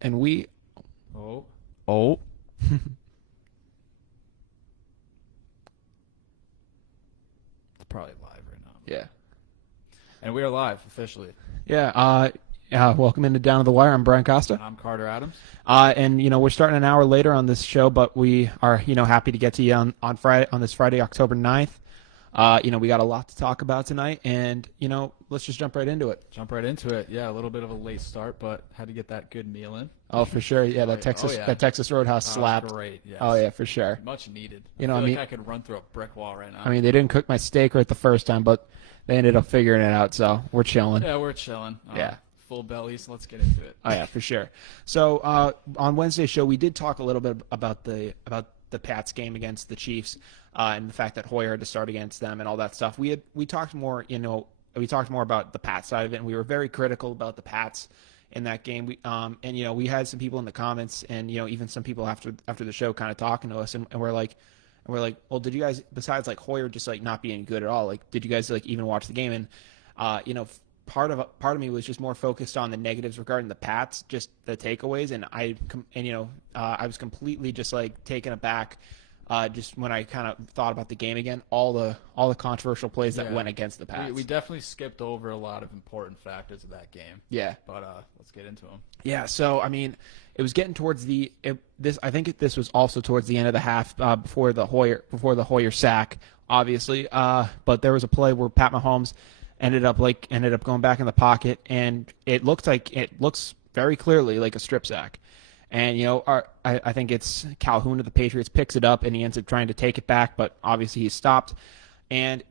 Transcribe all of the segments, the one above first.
And we, Oh, oh, it's probably live right now. yeah. And we are live officially. Yeah. Welcome into Down to the Wire. I'm Brian Costa. And I'm Carter Adams. And we're starting an hour later on this show, but we are, happy to get to you on Friday, on this Friday, October 9th. We got a lot to talk about tonight, and, let's just jump right into it. Jump right into it. Yeah, a little bit of a late start, but had to get that good meal in. Oh, for sure. Yeah, that Texas Roadhouse slapped. Great. Yes. Oh, yeah, for sure. Much needed. I mean, I could run through a brick wall right now. I mean, they didn't cook my steak right the first time, but they ended up figuring it out, so we're chilling. Yeah, we're chilling. Yeah. Full bellies. Let's get into it. Oh yeah, for sure. So on Wednesday's show, we did talk a little bit about the Pats game against the Chiefs, and the fact that Hoyer had to start against them and all that stuff. We talked more, about the Pats side of it, and we were very critical about the Pats in that game. We had some people in the comments, and even some people after the show kind of talking to us, and we're like, well, did you guys, besides like Hoyer just like not being good at all, like did you guys like even watch the game? And part of me was just more focused on the negatives regarding the Pats, just the takeaways, and I was completely just like taken aback, just when I kind of thought about the game again, all the controversial plays that went against the Pats. We definitely skipped over a lot of important factors of that game. Yeah, but let's get into them. Yeah, so I mean, it was getting towards I think this was also towards the end of the half, before the Hoyer sack, obviously. But there was a play where Pat Mahomes ended up going back in the pocket, and it looks very clearly like a strip sack. And I think it's Calhoun of the Patriots picks it up, and he ends up trying to take it back, but obviously he's stopped. And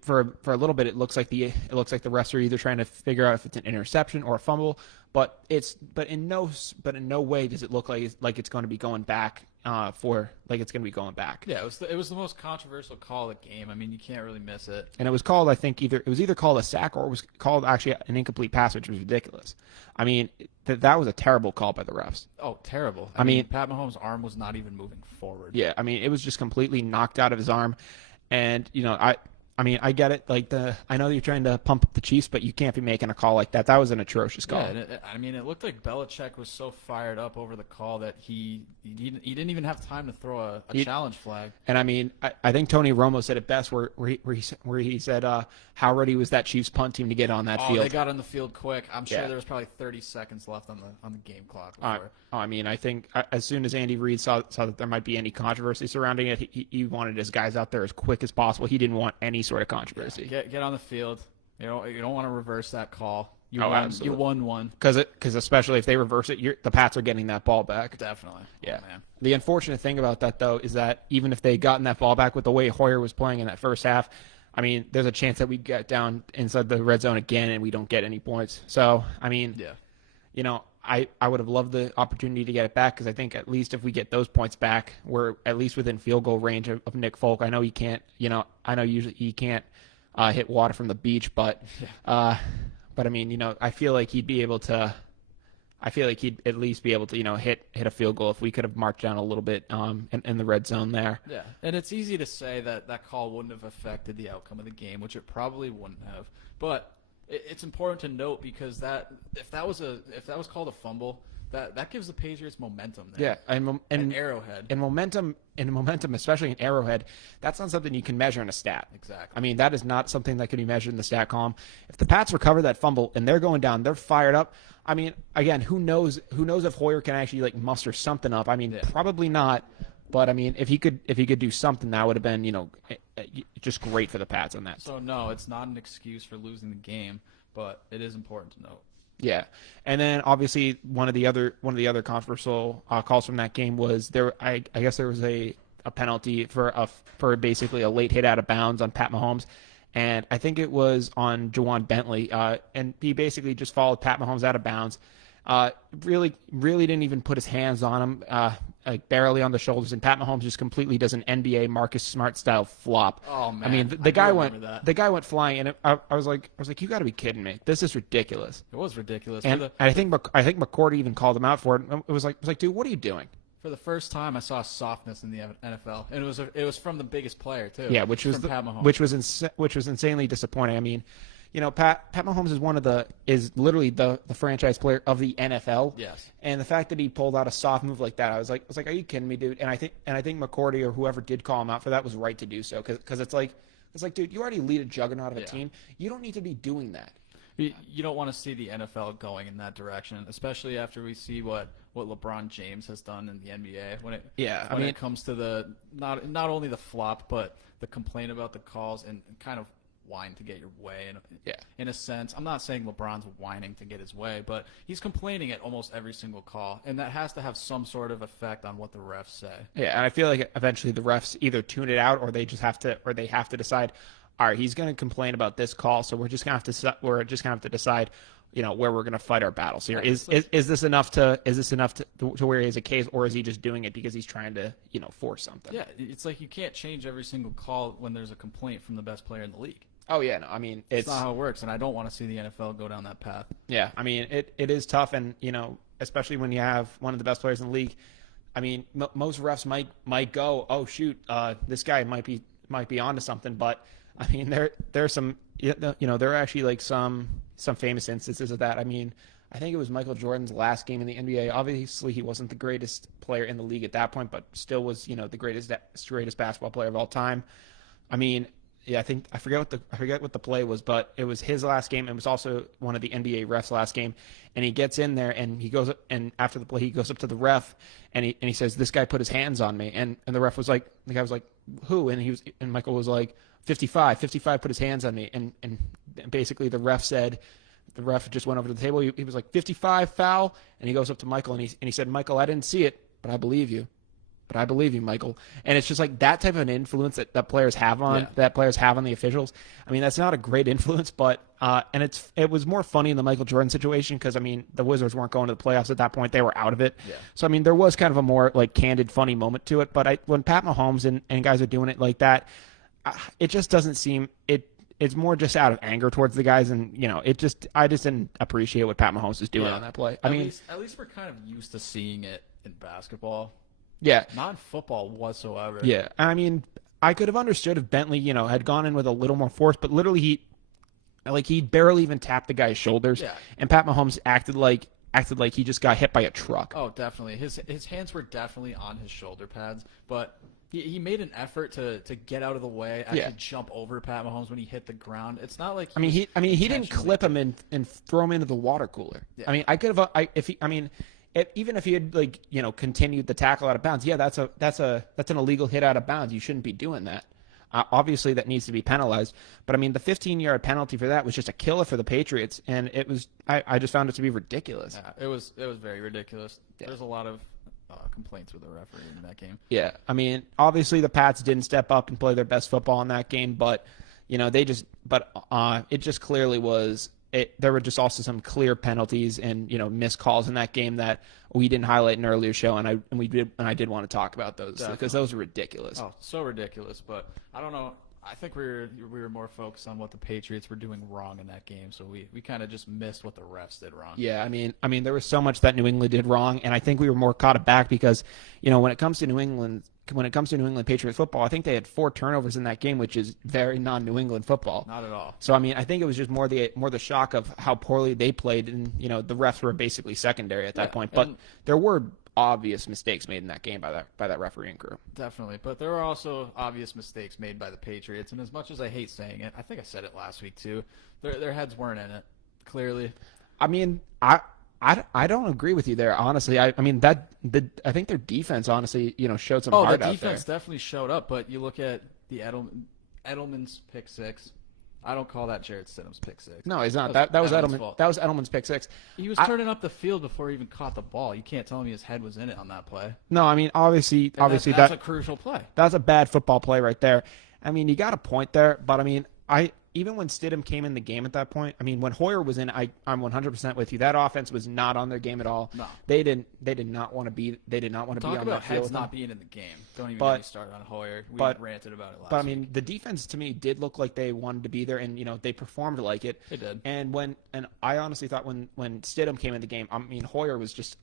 for a little bit it looks like the refs are either trying to figure out if it's an interception or a fumble, but in no way does it look like it's going to be going back. Yeah, it was the most controversial call of the game. I mean, you can't really miss it. And it was called, I think, it was either called a sack or it was called actually an incomplete pass, which was ridiculous. I mean, that was a terrible call by the refs. Oh, terrible. I mean, Pat Mahomes' arm was not even moving forward. Yeah, I mean, it was just completely knocked out of his arm. And, I get it. I know that you're trying to pump up the Chiefs, but you can't be making a call like that. That was an atrocious call. Yeah, it looked like Belichick was so fired up over the call that he didn't even have time to throw a challenge flag. And I think Tony Romo said it best, where he said, how ready was that Chiefs punt team to get on that field? Oh, they got on the field quick. I'm sure there was probably 30 seconds left on the game clock. I think as soon as Andy Reid saw that there might be any controversy surrounding it, he wanted his guys out there as quick as possible. He didn't want any sort of controversy. Yeah, get on the field. You don't want to reverse that call. You won one. Because especially if they reverse it, the Pats are getting that ball back. Definitely. Yeah. Oh, man. The unfortunate thing about that, though, is that even if they gotten that ball back with the way Hoyer was playing in that first half, I mean, there's a chance that we get down inside the red zone again and we don't get any points. So, I mean, I would have loved the opportunity to get it back, because I think at least if we get those points back, we're at least within field goal range of Nick Folk. I know he can't, usually he can't hit water from the beach, but I mean, I feel like he'd at least be able to, hit a field goal if we could have marched down a little bit in the red zone there. Yeah, and it's easy to say that call wouldn't have affected the outcome of the game, which it probably wouldn't have. But it's important to note, because if that was called a fumble, that gives the Patriots momentum there. Yeah, and Arrowhead. And momentum, especially in Arrowhead, that's not something you can measure in a stat. Exactly. I mean, that is not something that can be measured in the stat column. If the Pats recover that fumble and they're going down, they're fired up. I mean, again, who knows if Hoyer can actually muster something up? I mean, probably not. But I mean, if he could do something, that would have been, just great for the Pats on that. So no, it's not an excuse for losing the game, but it is important to note. Yeah, and then obviously one of the other controversial calls from that game was there. I guess there was a penalty for basically a late hit out of bounds on Pat Mahomes, and I think it was on Juwan Bentley, and he basically just followed Pat Mahomes out of bounds. Really didn't even put his hands on him, barely on the shoulders, and Pat Mahomes just completely does an NBA Marcus Smart style flop. Oh man! I mean, the guy went flying, and I was like, you got to be kidding me! This is ridiculous. It was ridiculous. And I think McCourty even called him out for it. It was like, dude, what are you doing? For the first time, I saw softness in the NFL, and it was from the biggest player too. Yeah, which was Pat Mahomes. which was insanely disappointing. I mean, Pat Mahomes is literally the franchise player of the NFL. Yes. And the fact that he pulled out a soft move like that, I was like, are you kidding me, dude? And I think McCourty or whoever did call him out for that was right to do so, because it's like, dude, you already lead a juggernaut of a team. You don't need to be doing that. You don't want to see the NFL going in that direction, especially after we see what LeBron James has done in the NBA when it comes to the not only the flop but the complaint about the calls and kind of whine to get your way. And in a sense, I'm not saying LeBron's whining to get his way, but he's complaining at almost every single call, and that has to have some sort of effect on what the refs say. Yeah, and I feel like eventually the refs either tune it out or they have to decide, all right, he's going to complain about this call, so we're just going to have to decide, where we're going to fight our battles here. Is this enough to where he has a case, or is he just doing it because he's trying to force something? Yeah, it's like you can't change every single call when there's a complaint from the best player in the league. Oh yeah, no, I mean it's not how it works, and I don't want to see the NFL go down that path. Yeah, I mean it is tough, and especially when you have one of the best players in the league. I mean, most refs might go, oh shoot, this guy might be onto something, but I mean there's some there are actually like some famous instances of that. I mean, I think it was Michael Jordan's last game in the NBA. Obviously, he wasn't the greatest player in the league at that point, but still was the greatest basketball player of all time. I mean. Yeah, I forget what the play was, but it was his last game. It was also one of the NBA refs' last game, and he gets in there and he goes up, and after the play he goes up to the ref and he says, "This guy put his hands on me," and the ref was like, the guy was like, "Who?" And Michael was like, 55 put his hands on me, and basically the ref just went over to the table. He was like 55 foul, and he goes up to Michael and he said, "Michael, I didn't see it, but I believe you." But I believe you, Michael. And it's just like that type of an influence that players have on the officials. I mean, that's not a great influence, but and it was more funny in the Michael Jordan situation because I mean the Wizards weren't going to the playoffs at that point; they were out of it. Yeah. So I mean there was kind of a more like candid, funny moment to it. But when Pat Mahomes and guys are doing it like that, it just doesn't seem it. It's more just out of anger towards the guys, and I just didn't appreciate what Pat Mahomes was doing on that play. At least we're kind of used to seeing it in basketball. Yeah. Not in football whatsoever. Yeah. I mean, I could have understood if Bentley, had gone in with a little more force, but literally he barely even tapped the guy's shoulders. Yeah. And Pat Mahomes acted like he just got hit by a truck. Oh, definitely. His hands were definitely on his shoulder pads, but he made an effort to get out of the way, actually jump over Pat Mahomes when he hit the ground. It's not like he didn't clip him and throw him into the water cooler. Yeah. I mean, I could have even if he had continued the tackle out of bounds, that's an illegal hit out of bounds. You shouldn't be doing that. Obviously, that needs to be penalized. But I mean, the 15-yard penalty for that was just a killer for the Patriots, and it was. I just found it to be ridiculous. Yeah, it was very ridiculous. Yeah. There's a lot of complaints with the referee in that game. Yeah, I mean, obviously the Pats didn't step up and play their best football in that game, but it just clearly was. There were just also some clear penalties and missed calls in that game that we didn't highlight in an earlier show, and I did want to talk about those because those were ridiculous. Oh, so ridiculous! But I don't know. I think we were more focused on what the Patriots were doing wrong in that game, so we kind of just missed what the refs did wrong. Yeah, I mean there was so much that New England did wrong, and I think we were more caught aback because when it comes to New England Patriots football, I think they had 4 turnovers in that game, which is very non-New England football. Not at all. So I mean, I think it was just more the shock of how poorly they played, and the refs were basically secondary at that point. But there were obvious mistakes made in that game by that refereeing crew. Definitely, but there were also obvious mistakes made by the Patriots, and as much as I hate saying it, I think I said it last week too. Their heads weren't in it. Clearly. I mean, I don't agree with you there, honestly. I think their defense, honestly, showed some heart out there. Oh, the defense definitely showed up, but you look at the Edelman's pick six. I don't call that Jarrett Stidham's pick six. No, he's not. That was Edelman. Fault. That was Edelman's pick six. He was turning up the field before he even caught the ball. You can't tell me his head was in it on that play. No, I mean obviously that's a crucial play. That's a bad football play right there. I mean, you got a point there, but I mean, even when Stidham came in the game at that point, I mean, when Hoyer was in, I'm 100% with you. That offense was not on their game at all. No, they did not want to be. They did not want to be on that field. Heads not being in the game. Don't even get me started on Hoyer. We ranted about it last week. But I mean, the defense to me did look like they wanted to be there, and they performed like it. They did. And I honestly thought when Stidham came in the game, I mean, Hoyer just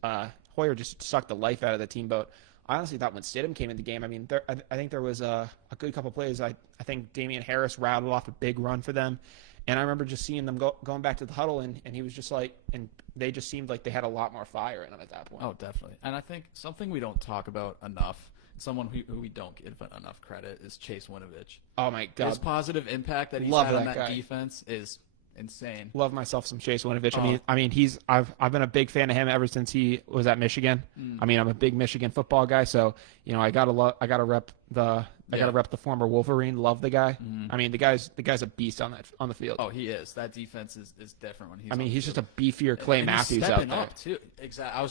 sucked the life out of the team. But I honestly thought when Stidham came in the game, I mean, I think there was a good couple plays. I think Damian Harris rattled off a big run for them. And I remember just seeing them going back to the huddle, and he was just like, and they just seemed like they had a lot more fire in them at that point. Oh, definitely. And I think something we don't talk about enough, someone who we don't give enough credit, is Chase Winovich. Oh my God, His positive impact that he's Love had on that that guy. defense is insane. love myself some Chase Winovich. Oh. I mean, I've been a big fan of him ever since he was at Michigan. I mean, I'm a big Michigan football guy, so I gotta rep the former Wolverine. Love the guy. I mean, the guy's a beast on the field. Oh, he is. That defense is different when he's. I mean, on the he's field. just a beefier Clay And Matthews he's out stepping there. up too. Exactly. I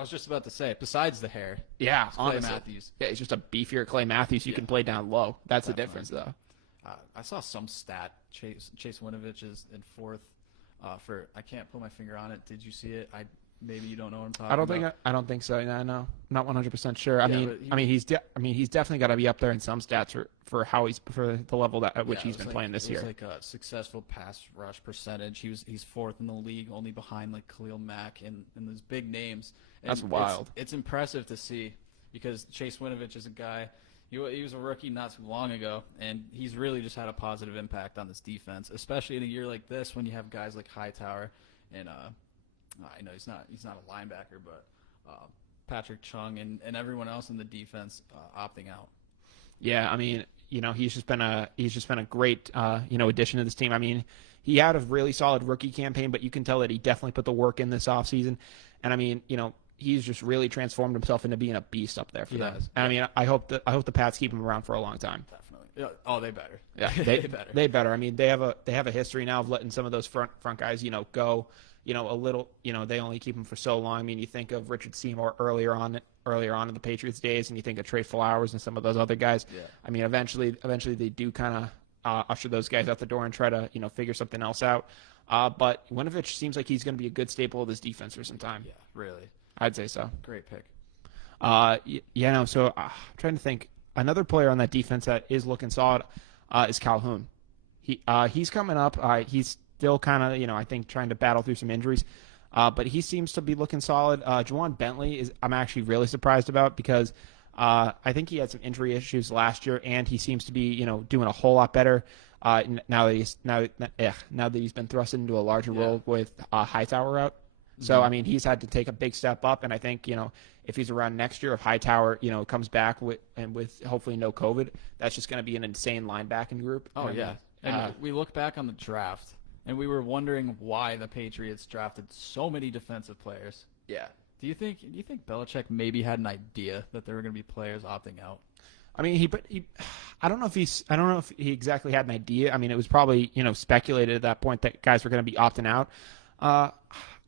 was just about to say. Besides the hair, Yeah, it's Clay honestly. Matthews. Yeah, he's just a beefier Clay Matthews. You can play down low. That's the difference, though. I saw some stat. Chase Winovich is in fourth. I can't put my finger on it. Did you see it? Maybe you don't know what I'm talking about. I don't think so. No, no, not 100% sure. I mean, he's definitely got to be up there in some stats for the level at which he's been playing this year. It was like a successful pass rush percentage. He's fourth in the league, only behind like Khalil Mack and those big names. And That's wild. It's impressive to see because Chase Winovich is a guy. He was a rookie not too long ago, and he's really just had a positive impact on this defense, especially in a year like this when you have guys like Hightower and I know he's not a linebacker, but Patrick Chung and everyone else in the defense opting out. Yeah, I mean, he's just been a great addition to this team. I mean, he had a really solid rookie campaign, but you can tell that he definitely put the work in this offseason. And I mean, he's just really transformed himself into being a beast up there for them. And I mean, I hope the Pats keep him around for a long time. Definitely. Yeah. Oh, they better. Yeah, they better. They better. I mean, they have a history now of letting some of those front guys, go. A little. They only keep him for so long. I mean, you think of Richard Seymour earlier on in the Patriots days, and you think of Trey Flowers and some of those other guys. Yeah. I mean, eventually they do kind of usher those guys out the door and try to figure something else out. But Winovich seems like he's going to be a good staple of this defense for some time. Yeah, really. I'd say so. Great pick. So I'm trying to think. Another player on that defense that is looking solid is Calhoun. He's coming up. He's still kind of, I think, trying to battle through some injuries. But he seems to be looking solid. Juwan Bentley I'm actually really surprised about because I think he had some injury issues last year, and he seems to be, doing a whole lot better now that he's been thrust into a larger role with Hightower out. So, I mean, he's had to take a big step up, and I think, if he's around next year, if Hightower, comes back with hopefully no COVID, that's just going to be an insane linebacking group. Oh, yeah. And we look back on the draft, and we were wondering why the Patriots drafted so many defensive players. Yeah. Do you think Belichick maybe had an idea that there were going to be players opting out? I mean, I don't know if he exactly had an idea. I mean, it was probably, speculated at that point that guys were going to be opting out.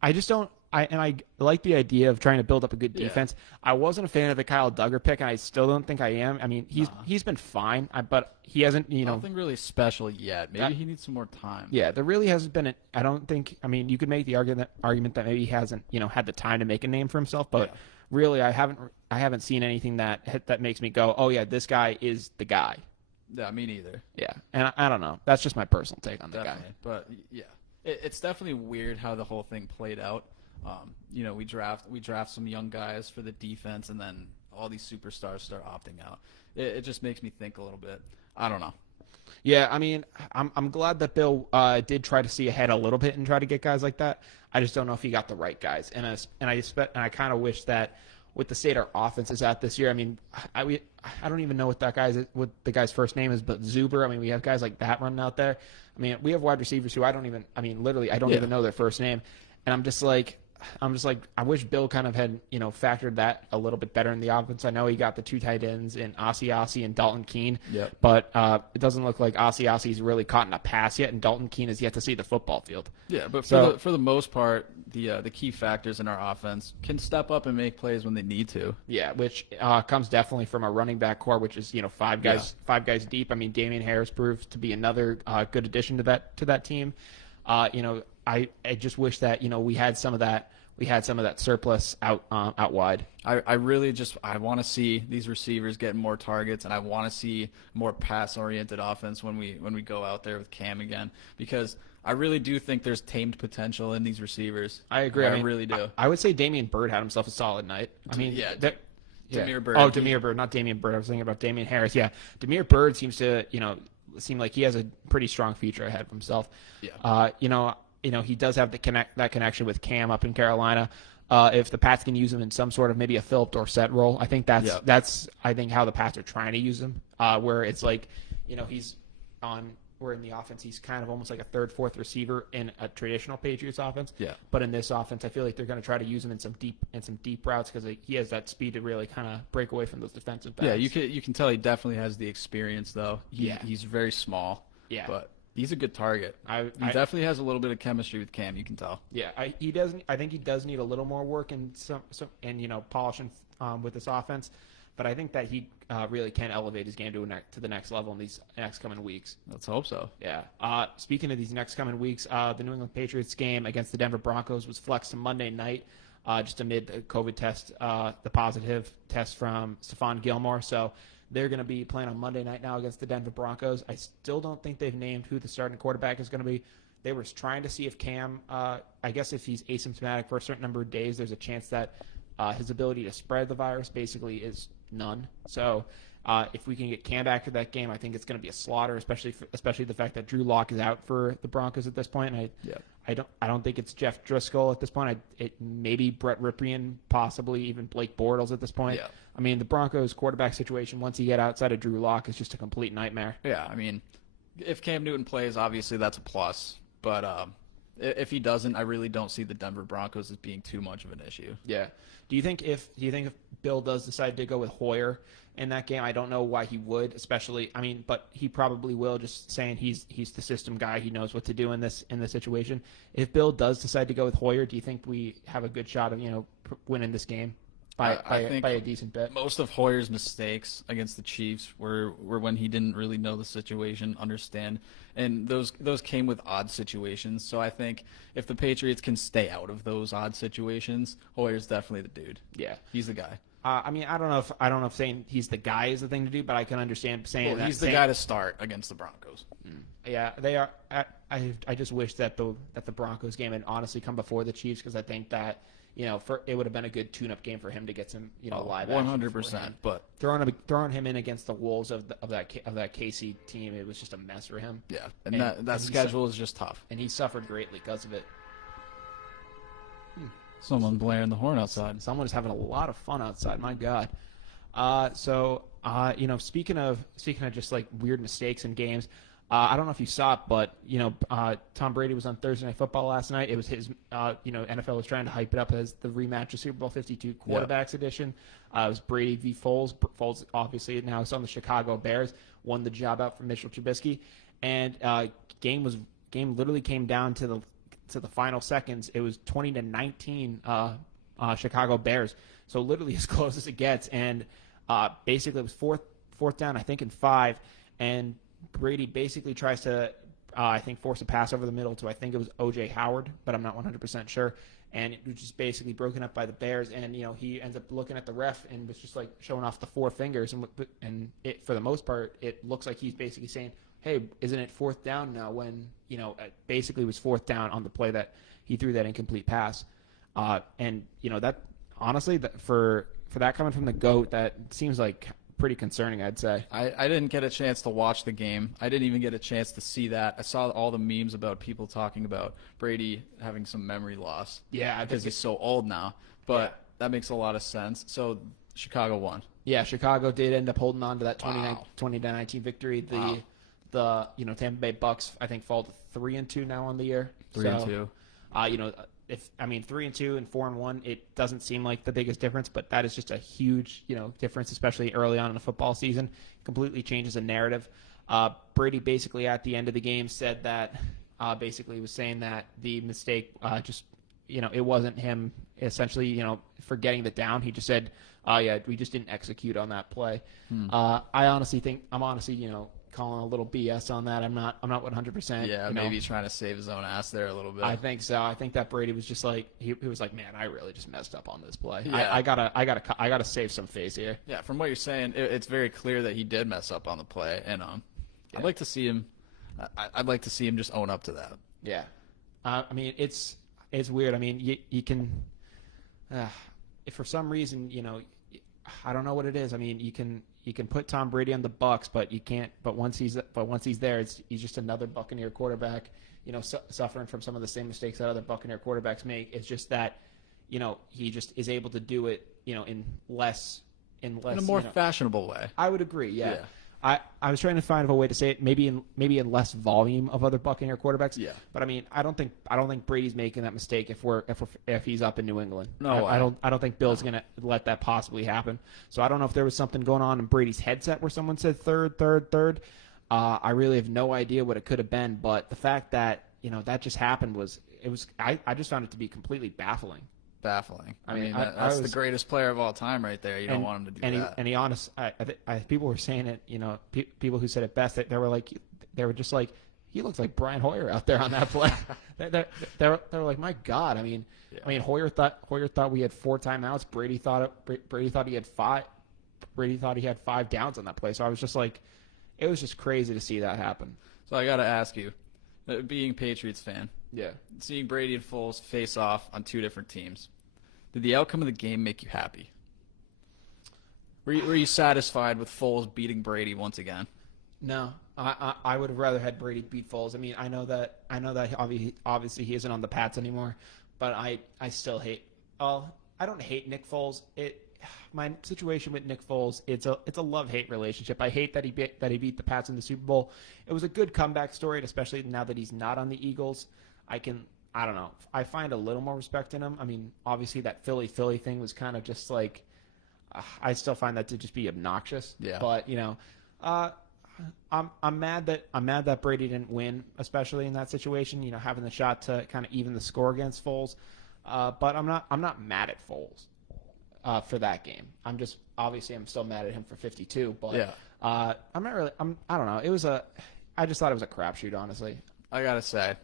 I just don't. I like the idea of trying to build up a good defense. I wasn't a fan of the Kyle Duggar pick, and I still don't think I am. I mean, he's been fine, but he hasn't. Nothing really special yet. Maybe he needs some more time. Yeah, there really hasn't been. I don't think. I mean, you could make the argument that maybe he hasn't, had the time to make a name for himself, but really, I haven't seen anything that makes me go, oh yeah, this guy is the guy. Yeah, me neither. Yeah, and I don't know. That's just my personal take on the guy. But yeah, it's definitely weird how the whole thing played out. We draft some young guys for the defense, and then all these superstars start opting out. It just makes me think a little bit. I don't know. Yeah, I mean, I'm glad that Bill did try to see ahead a little bit and try to get guys like that. I just don't know if he got the right guys, and I kind of wish that with the state our offense is at this year. I mean, I don't even know what the guy's first name is, but Zuber. I mean, we have guys like that running out there. I mean, we have wide receivers who I don't even know their first name, and I'm just like, I wish Bill kind of had, factored that a little bit better in the offense. I know he got the two tight ends in Ossie and Dalton Keene, but it doesn't look like Ossie's really caught in a pass yet, and Dalton Keene has yet to see the football field. Yeah, but for the most part, the key factors in our offense can step up and make plays when they need to. Yeah, which comes definitely from a running back core, which is five guys deep. I mean, Damian Harris proved to be another good addition to that team. I just wish that we had some of that surplus out wide. I really I want to see these receivers getting more targets, and I want to see more pass oriented offense when we go out there with Cam again, because I really do think there's tamed potential in these receivers. I agree. I really do. I would say Damian Byrd had himself a solid night. I mean, Damiere Byrd. Oh, Damiere Byrd, not Damian Byrd. I was thinking about Damian Harris. Yeah, Damiere Byrd seems to seem like he has a pretty strong future ahead of himself. Yeah. He does have that connection with Cam up in Carolina. If the Pats can use him in some sort of maybe a Philip Dorsett role, I think that's I think how the Pats are trying to use him. Where it's like, he's on. Where in the offense he's kind of almost like a third, fourth receiver in a traditional Patriots offense. Yeah. But in this offense, I feel like they're going to try to use him in some deep routes because he has that speed to really kind of break away from those defensive backs. Yeah, you can tell he definitely has the experience though. He's very small. Yeah. But he's a good target. He definitely has a little bit of chemistry with Cam. You can tell. Yeah, I think he does need a little more work and polishing with this offense, but I think that he really can elevate his game to the next level in these next coming weeks. Let's hope so. Yeah. Speaking of these next coming weeks, the New England Patriots game against the Denver Broncos was flexed to Monday night, just amid the COVID test, the positive test from Stephon Gilmore. So they're going to be playing on Monday night now against the Denver Broncos. I still don't think they've named who the starting quarterback is going to be. They were trying to see if Cam, I guess if he's asymptomatic for a certain number of days, there's a chance that his ability to spread the virus basically is none. So if we can get Cam back to that game, I think it's going to be a slaughter, especially the fact that Drew Lock is out for the Broncos at this point. And I don't think it's Jeff Driscoll at this point. It maybe Brett Ripien, possibly even Blake Bortles at this point. Yeah. I mean, the Broncos quarterback situation, once you get outside of Drew Lock, is just a complete nightmare. Yeah, I mean, if Cam Newton plays, obviously that's a plus. But if he doesn't, I really don't see the Denver Broncos as being too much of an issue. Yeah. Do you think if Bill does decide to go with Hoyer in that game, I don't know why he would, but he probably will, just saying he's the system guy, he knows what to do in this situation. If Bill does decide to go with Hoyer, do you think we have a good shot of winning this game by a decent bit? Most of Hoyer's mistakes against the Chiefs were when he didn't really know the situation, understand, and those came with odd situations. So I think if the Patriots can stay out of those odd situations, Hoyer's definitely the dude. Yeah, he's the guy. I don't know if saying he's the guy is the thing to do, but I can understand saying he's the guy to start against the Broncos. Yeah, they are. I just wish that the Broncos game had honestly come before the Chiefs, because I think that it would have been a good tune-up game for him to get some live action. 100%. But throwing him in against the Wolves of that KC team, it was just a mess for him. Yeah, and that schedule is just tough. And he suffered greatly because of it. Someone blaring the horn outside. Someone is having a lot of fun outside. My God. Speaking of just like weird mistakes in games, I don't know if you saw it, but Tom Brady was on Thursday Night Football last night. It was his, NFL was trying to hype it up as the rematch of Super Bowl 52 quarterbacks edition. It was Brady v. Foles. Foles obviously now is on the Chicago Bears. Won the job out from Mitchell Trubisky, and game literally came down to the final seconds. It was 20-19 Chicago Bears. So literally as close as it gets, and basically it was fourth down, I think, in 5, and Brady basically tries to, force a pass over the middle to, I think it was O.J. Howard, but I'm not 100% sure. And it was just basically broken up by the Bears. And, he ends up looking at the ref and was just like showing off the 4 fingers. And for the most part, it looks like he's basically saying, hey, isn't it 4th down now, when, it basically was 4th down on the play that he threw that incomplete pass. That honestly, for that coming from the GOAT, that seems like pretty concerning, I'd say. I didn't get a chance to watch the game. I didn't even get a chance to see that. I saw all the memes about people talking about Brady having some memory loss. Yeah, because he's so old now. But that makes a lot of sense. So Chicago won. Yeah, Chicago did end up holding on to that 20-19 victory. The Tampa Bay Bucks, I think, fall to 3-2 now on the year. 3-2. 3-2 and 4-1, it doesn't seem like the biggest difference, but that is just a huge, difference, especially early on in the football season. Completely changes the narrative. Brady basically at the end of the game said that, basically was saying that the mistake, it wasn't him essentially, for getting the down. He just said, we just didn't execute on that play. I'm honestly calling a little BS on that. I'm not 100%. Yeah, maybe he's trying to save his own ass there a little bit. I think so. I think that Brady was just like he was like, man, I really just messed up on this play. Yeah. I gotta save some face here. Yeah, from what you're saying, it's very clear that he did mess up on the play, and I'd like to see him. I'd like to see him just own up to that. Yeah, it's weird. I mean, you can, if for some reason I don't know what it is. I mean, you can put Tom Brady on the Bucks, but you can't. But once he's there, he's just another Buccaneer quarterback. Suffering from some of the same mistakes that other Buccaneer quarterbacks make. It's just that, he just is able to do it, in a more fashionable way. I would agree. Yeah. I was trying to find a way to say it, maybe in less volume of other Buccaneer quarterbacks. Yeah. But I mean, I don't think Brady's making that mistake if he's up in New England. No, I don't think Bill's gonna let that possibly happen. So I don't know if there was something going on in Brady's headset where someone said third. I really have no idea what it could have been, but the fact that that just happened I just found it to be completely baffling. I mean, that's the greatest player of all time right there. You don't want him to do that. And he honest, people were saying it. People who said it best, they were just like, he looks like Brian Hoyer out there on that play. they were like, my God. I mean, Hoyer thought we had 4 timeouts. Brady thought he had 5. Brady thought he had 5 downs on that play. So I was just like, it was just crazy to see that happen. So I got to ask you, being a Patriots fan, seeing Brady and Foles face off on 2 different teams, did the outcome of the game make you happy? Were you satisfied with Foles beating Brady once again? No, I would have rather had Brady beat Foles. I mean, I know that obviously he isn't on the Pats anymore, but I still hate. I don't hate Nick Foles. My situation with Nick Foles, it's a love-hate relationship. I hate that he beat the Pats in the Super Bowl. It was a good comeback story, especially now that he's not on the Eagles. I don't know. I find a little more respect in him. I mean, obviously that Philly thing was kind of just like, I still find that to just be obnoxious. Yeah. But I'm mad that Brady didn't win, especially in that situation. Having the shot to kind of even the score against Foles. But I'm not mad at Foles for that game. I'm still mad at him for 52. But yeah. I'm not really. I don't know. I just thought it was a crapshoot, honestly. I gotta say,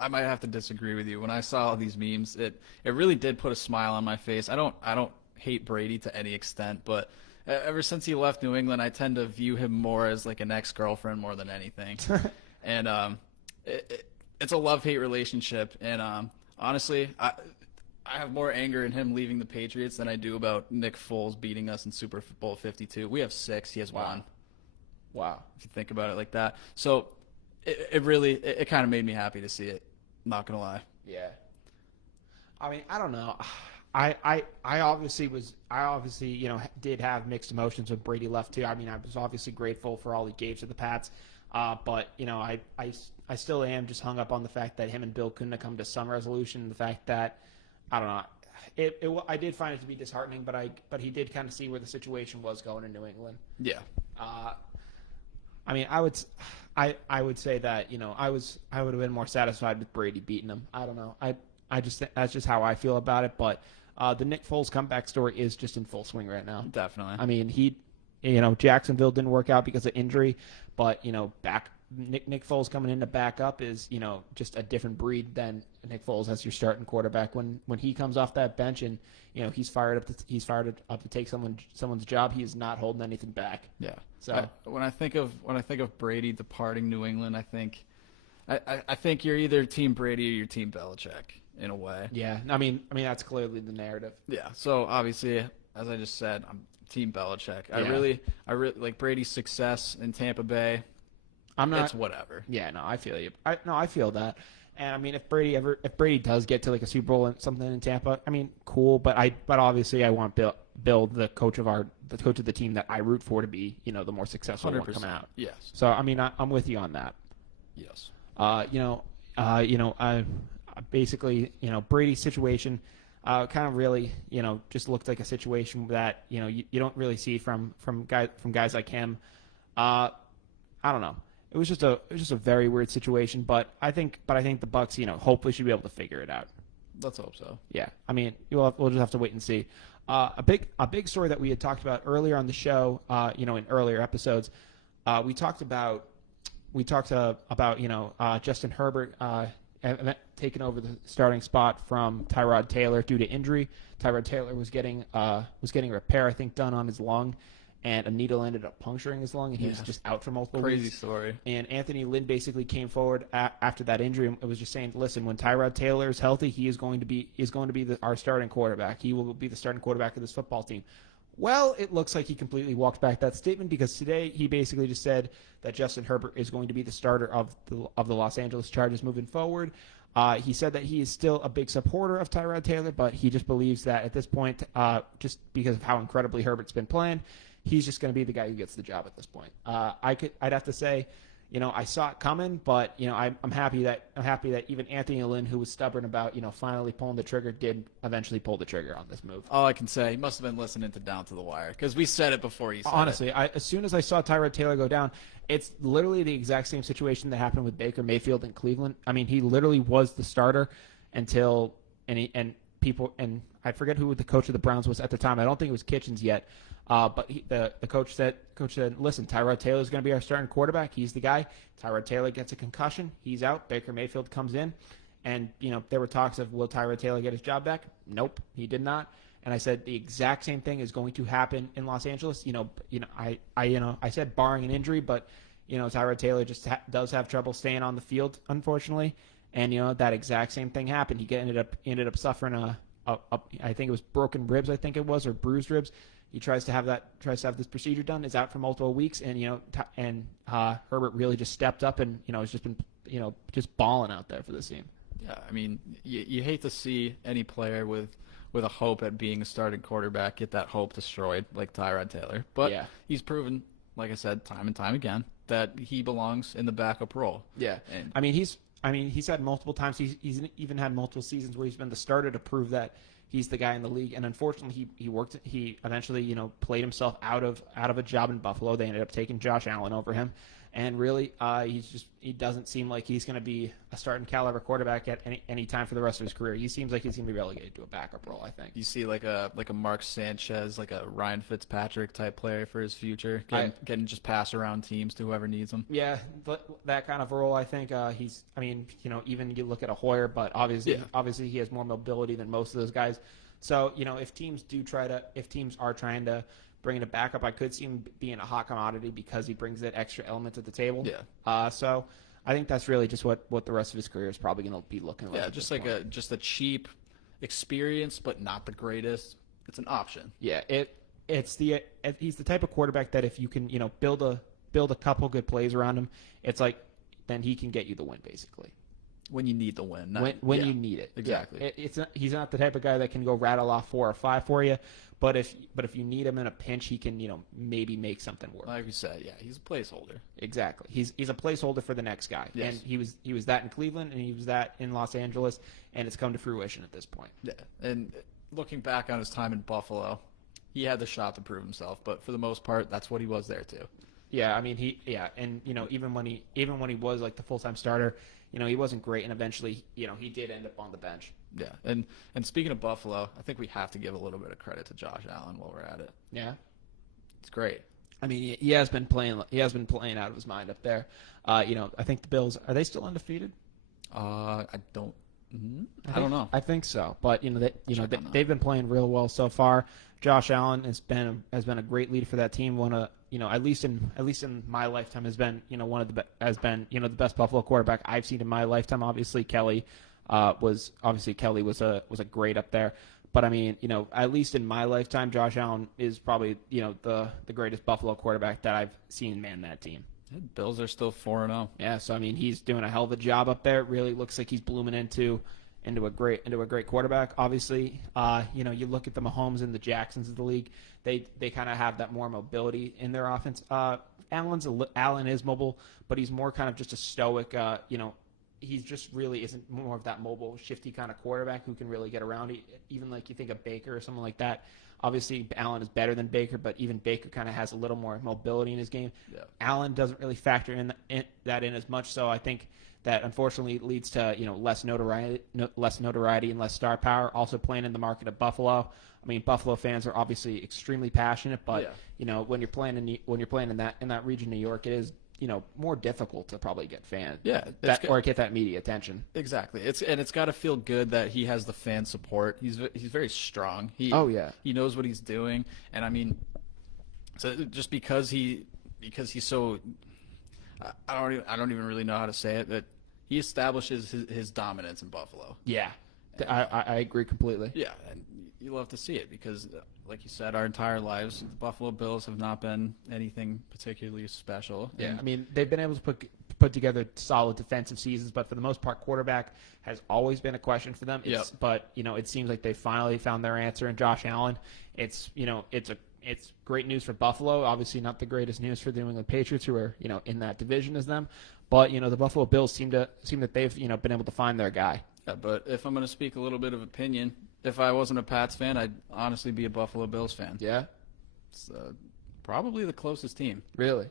I might have to disagree with you. When I saw all these memes, it really did put a smile on my face. I don't hate Brady to any extent, but ever since he left New England, I tend to view him more as like an ex-girlfriend more than anything. And it's a love-hate relationship. And honestly, I have more anger in him leaving the Patriots than I do about Nick Foles beating us in Super Bowl 52. We have 6. He has 1. Wow. If you think about it like that. So it really kind of made me happy to see it. Not going to lie. Yeah. I mean, I don't know. I obviously did have mixed emotions when Brady left too. I mean, I was obviously grateful for all he gave to the Pats. But I still am just hung up on the fact that him and Bill couldn't have come to some resolution. The fact that, I don't know, I did find it to be disheartening, but he did kind of see where the situation was going in New England. Yeah. I mean, I would say that I would have been more satisfied with Brady beating him. I don't know. That's just how I feel about it. But the Nick Foles comeback story is just in full swing right now. Definitely. I mean, Jacksonville didn't work out because of injury, but Nick Foles coming in to back up is just a different breed than Nick Foles as your starting quarterback. When he comes off that bench and he's fired up to take someone's job, he is not holding anything back. Yeah. So when I think of Brady departing New England, I think you're either Team Brady or you're Team Belichick in a way. Yeah. I mean that's clearly the narrative. Yeah. So obviously, as I just said, I'm Team Belichick. Yeah. I really like Brady's success in Tampa Bay. It's whatever. Yeah, no, I feel you. I feel that. And I mean, if Brady does get to like a Super Bowl and something in Tampa, I mean, cool. But obviously, I want Bill, the coach of the team that I root for, to be the more successful 100%. One coming out. Yes. So I mean, I'm with you on that. Yes. Basically, Brady's situation, kind of really, just looked like a situation that you don't really see from guys like him. I don't know. It was just a very weird situation, but I think the Bucks, hopefully should be able to figure it out. Let's hope so. Yeah, I mean, we'll just have to wait and see. A big story that we had talked about earlier on the show, in earlier episodes, we talked about Justin Herbert taking over the starting spot from Tyrod Taylor due to injury. Tyrod Taylor was getting a repair, I think, done on his lung, and a needle ended up puncturing his lung, and he was just out for multiple weeks. Crazy story. And Anthony Lynn basically came forward after that injury and was just saying, listen, when Tyrod Taylor is healthy, he is going to be our starting quarterback. He will be the starting quarterback of this football team. Well, it looks like he completely walked back that statement because today he basically just said that Justin Herbert is going to be the starter of the Los Angeles Chargers moving forward. He said that he is still a big supporter of Tyrod Taylor, but he just believes that at this point, just because of how incredibly Herbert's been playing, he's just going to be the guy who gets the job at this point. I'd have to say, I saw it coming, but I'm happy that even Anthony Lynn, who was stubborn about finally pulling the trigger, did eventually pull the trigger on this move. All I can say, he must have been listening to Down to the Wire because we said it before you said Honestly, it. as soon as I saw Tyrod Taylor go down, it's literally the exact same situation that happened with Baker Mayfield in Cleveland. I mean, he literally was the starter until and I forget who the coach of the Browns was at the time. I don't think it was Kitchens yet. But the coach said, listen, Tyrod Taylor is going to be our starting quarterback. He's the guy. Tyrod Taylor gets a concussion. He's out. Baker Mayfield comes in. And, there were talks of, will Tyrod Taylor get his job back? Nope, he did not. And I said the exact same thing is going to happen in Los Angeles. I said barring an injury, but, Tyrod Taylor just does have trouble staying on the field, unfortunately. And, that exact same thing happened. He ended up suffering I think it was broken ribs, or bruised ribs. He tries to have this procedure done, is out for multiple weeks, and Herbert really just stepped up and has just been just balling out there for this team. Yeah, I mean, you hate to see any player with a hope at being a starting quarterback get that hope destroyed like Tyrod Taylor, but yeah. He's proven, like I said, time and time again that he belongs in the backup role. Yeah, and he's had multiple times. He's even had multiple seasons where he's been the starter to prove that he's the guy in the league. And unfortunately, he eventually played himself out of a job in Buffalo. They ended up taking Josh Allen over him, and really he doesn't seem like he's going to be a starting caliber quarterback at any time for the rest of his career. He seems like he's going to be relegated to a backup role, I think. You see like a Mark Sanchez, like a Ryan Fitzpatrick type player for his future, getting just pass around teams to whoever needs him. Yeah, that kind of role, I think even you look at a Hoyer, but obviously he has more mobility than most of those guys. So, if teams are trying to bring in a backup, I could see him being a hot commodity because he brings that extra element to the table. Yeah. So I think that's really just what the rest of his career is probably going to be looking like. Yeah, just like a cheap experience, but not the greatest. It's an option. Yeah, he's the type of quarterback that if you can build a couple good plays around him, it's like then he can get you the win basically. When you need the win. When you need it. Exactly. Yeah. He's not the type of guy that can go rattle off 4 or 5 for you, but if you need him in a pinch, he can maybe make something work. Like you said, yeah, he's a placeholder. Exactly. He's a placeholder for the next guy. Yes. And he was that in Cleveland, and he was that in Los Angeles, and it's come to fruition at this point. Yeah. And looking back on his time in Buffalo, he had the shot to prove himself, but for the most part, that's what he was there to. Yeah, I mean and even when he was like the full-time starter, he wasn't great, and eventually, he did end up on the bench. Yeah, and speaking of Buffalo, I think we have to give a little bit of credit to Josh Allen while we're at it. Yeah, it's great. I mean, he has been playing. He has been playing out of his mind up there. I think the Bills, are they still undefeated? I don't know. I think so, but they've been playing real well so far. Josh Allen has been a great leader for that team. At least in my lifetime has been the best Buffalo quarterback I've seen in my lifetime. Obviously Kelly was a great up there, but I mean at least in my lifetime, Josh Allen is probably the greatest Buffalo quarterback that I've seen man that team. The Bills are still 4-0. Yeah, so I mean he's doing a hell of a job up there. It really looks like he's blooming into a great quarterback. Obviously, you look at the Mahomes and the Jacksons of the league. They kind of have that more mobility in their offense. Allen is mobile, but he's more kind of just a stoic. He just really isn't more of that mobile, shifty kind of quarterback who can really get around. Even like you think of Baker or someone like that. Obviously, Allen is better than Baker, but even Baker kind of has a little more mobility in his game. Yeah. Allen doesn't really factor in as much, so I think that unfortunately leads to less notoriety and less star power. Also playing in the market of Buffalo. I mean, Buffalo fans are obviously extremely passionate, but when you're playing in that region, New York, it is more difficult to probably get fans. Yeah, or get that media attention. Exactly. It's got to feel good that he has the fan support. He's very strong. He knows what he's doing, and I mean, so just because he's so. I don't even really know how to say it, but he establishes his dominance in Buffalo. Yeah, I agree completely. Yeah, and you love to see it because, like you said, our entire lives, the Buffalo Bills have not been anything particularly special. Yeah, And I mean, they've been able to put together solid defensive seasons, but for the most part, quarterback has always been a question for them. But it seems like they finally found their answer in Josh Allen. It's great news for Buffalo. Obviously, not the greatest news for the New England Patriots, who are in that division as them. But the Buffalo Bills seem that they've been able to find their guy. Yeah, but if I'm going to speak a little bit of opinion, if I wasn't a Pats fan, I'd honestly be a Buffalo Bills fan. Yeah, It's probably the closest team. Really,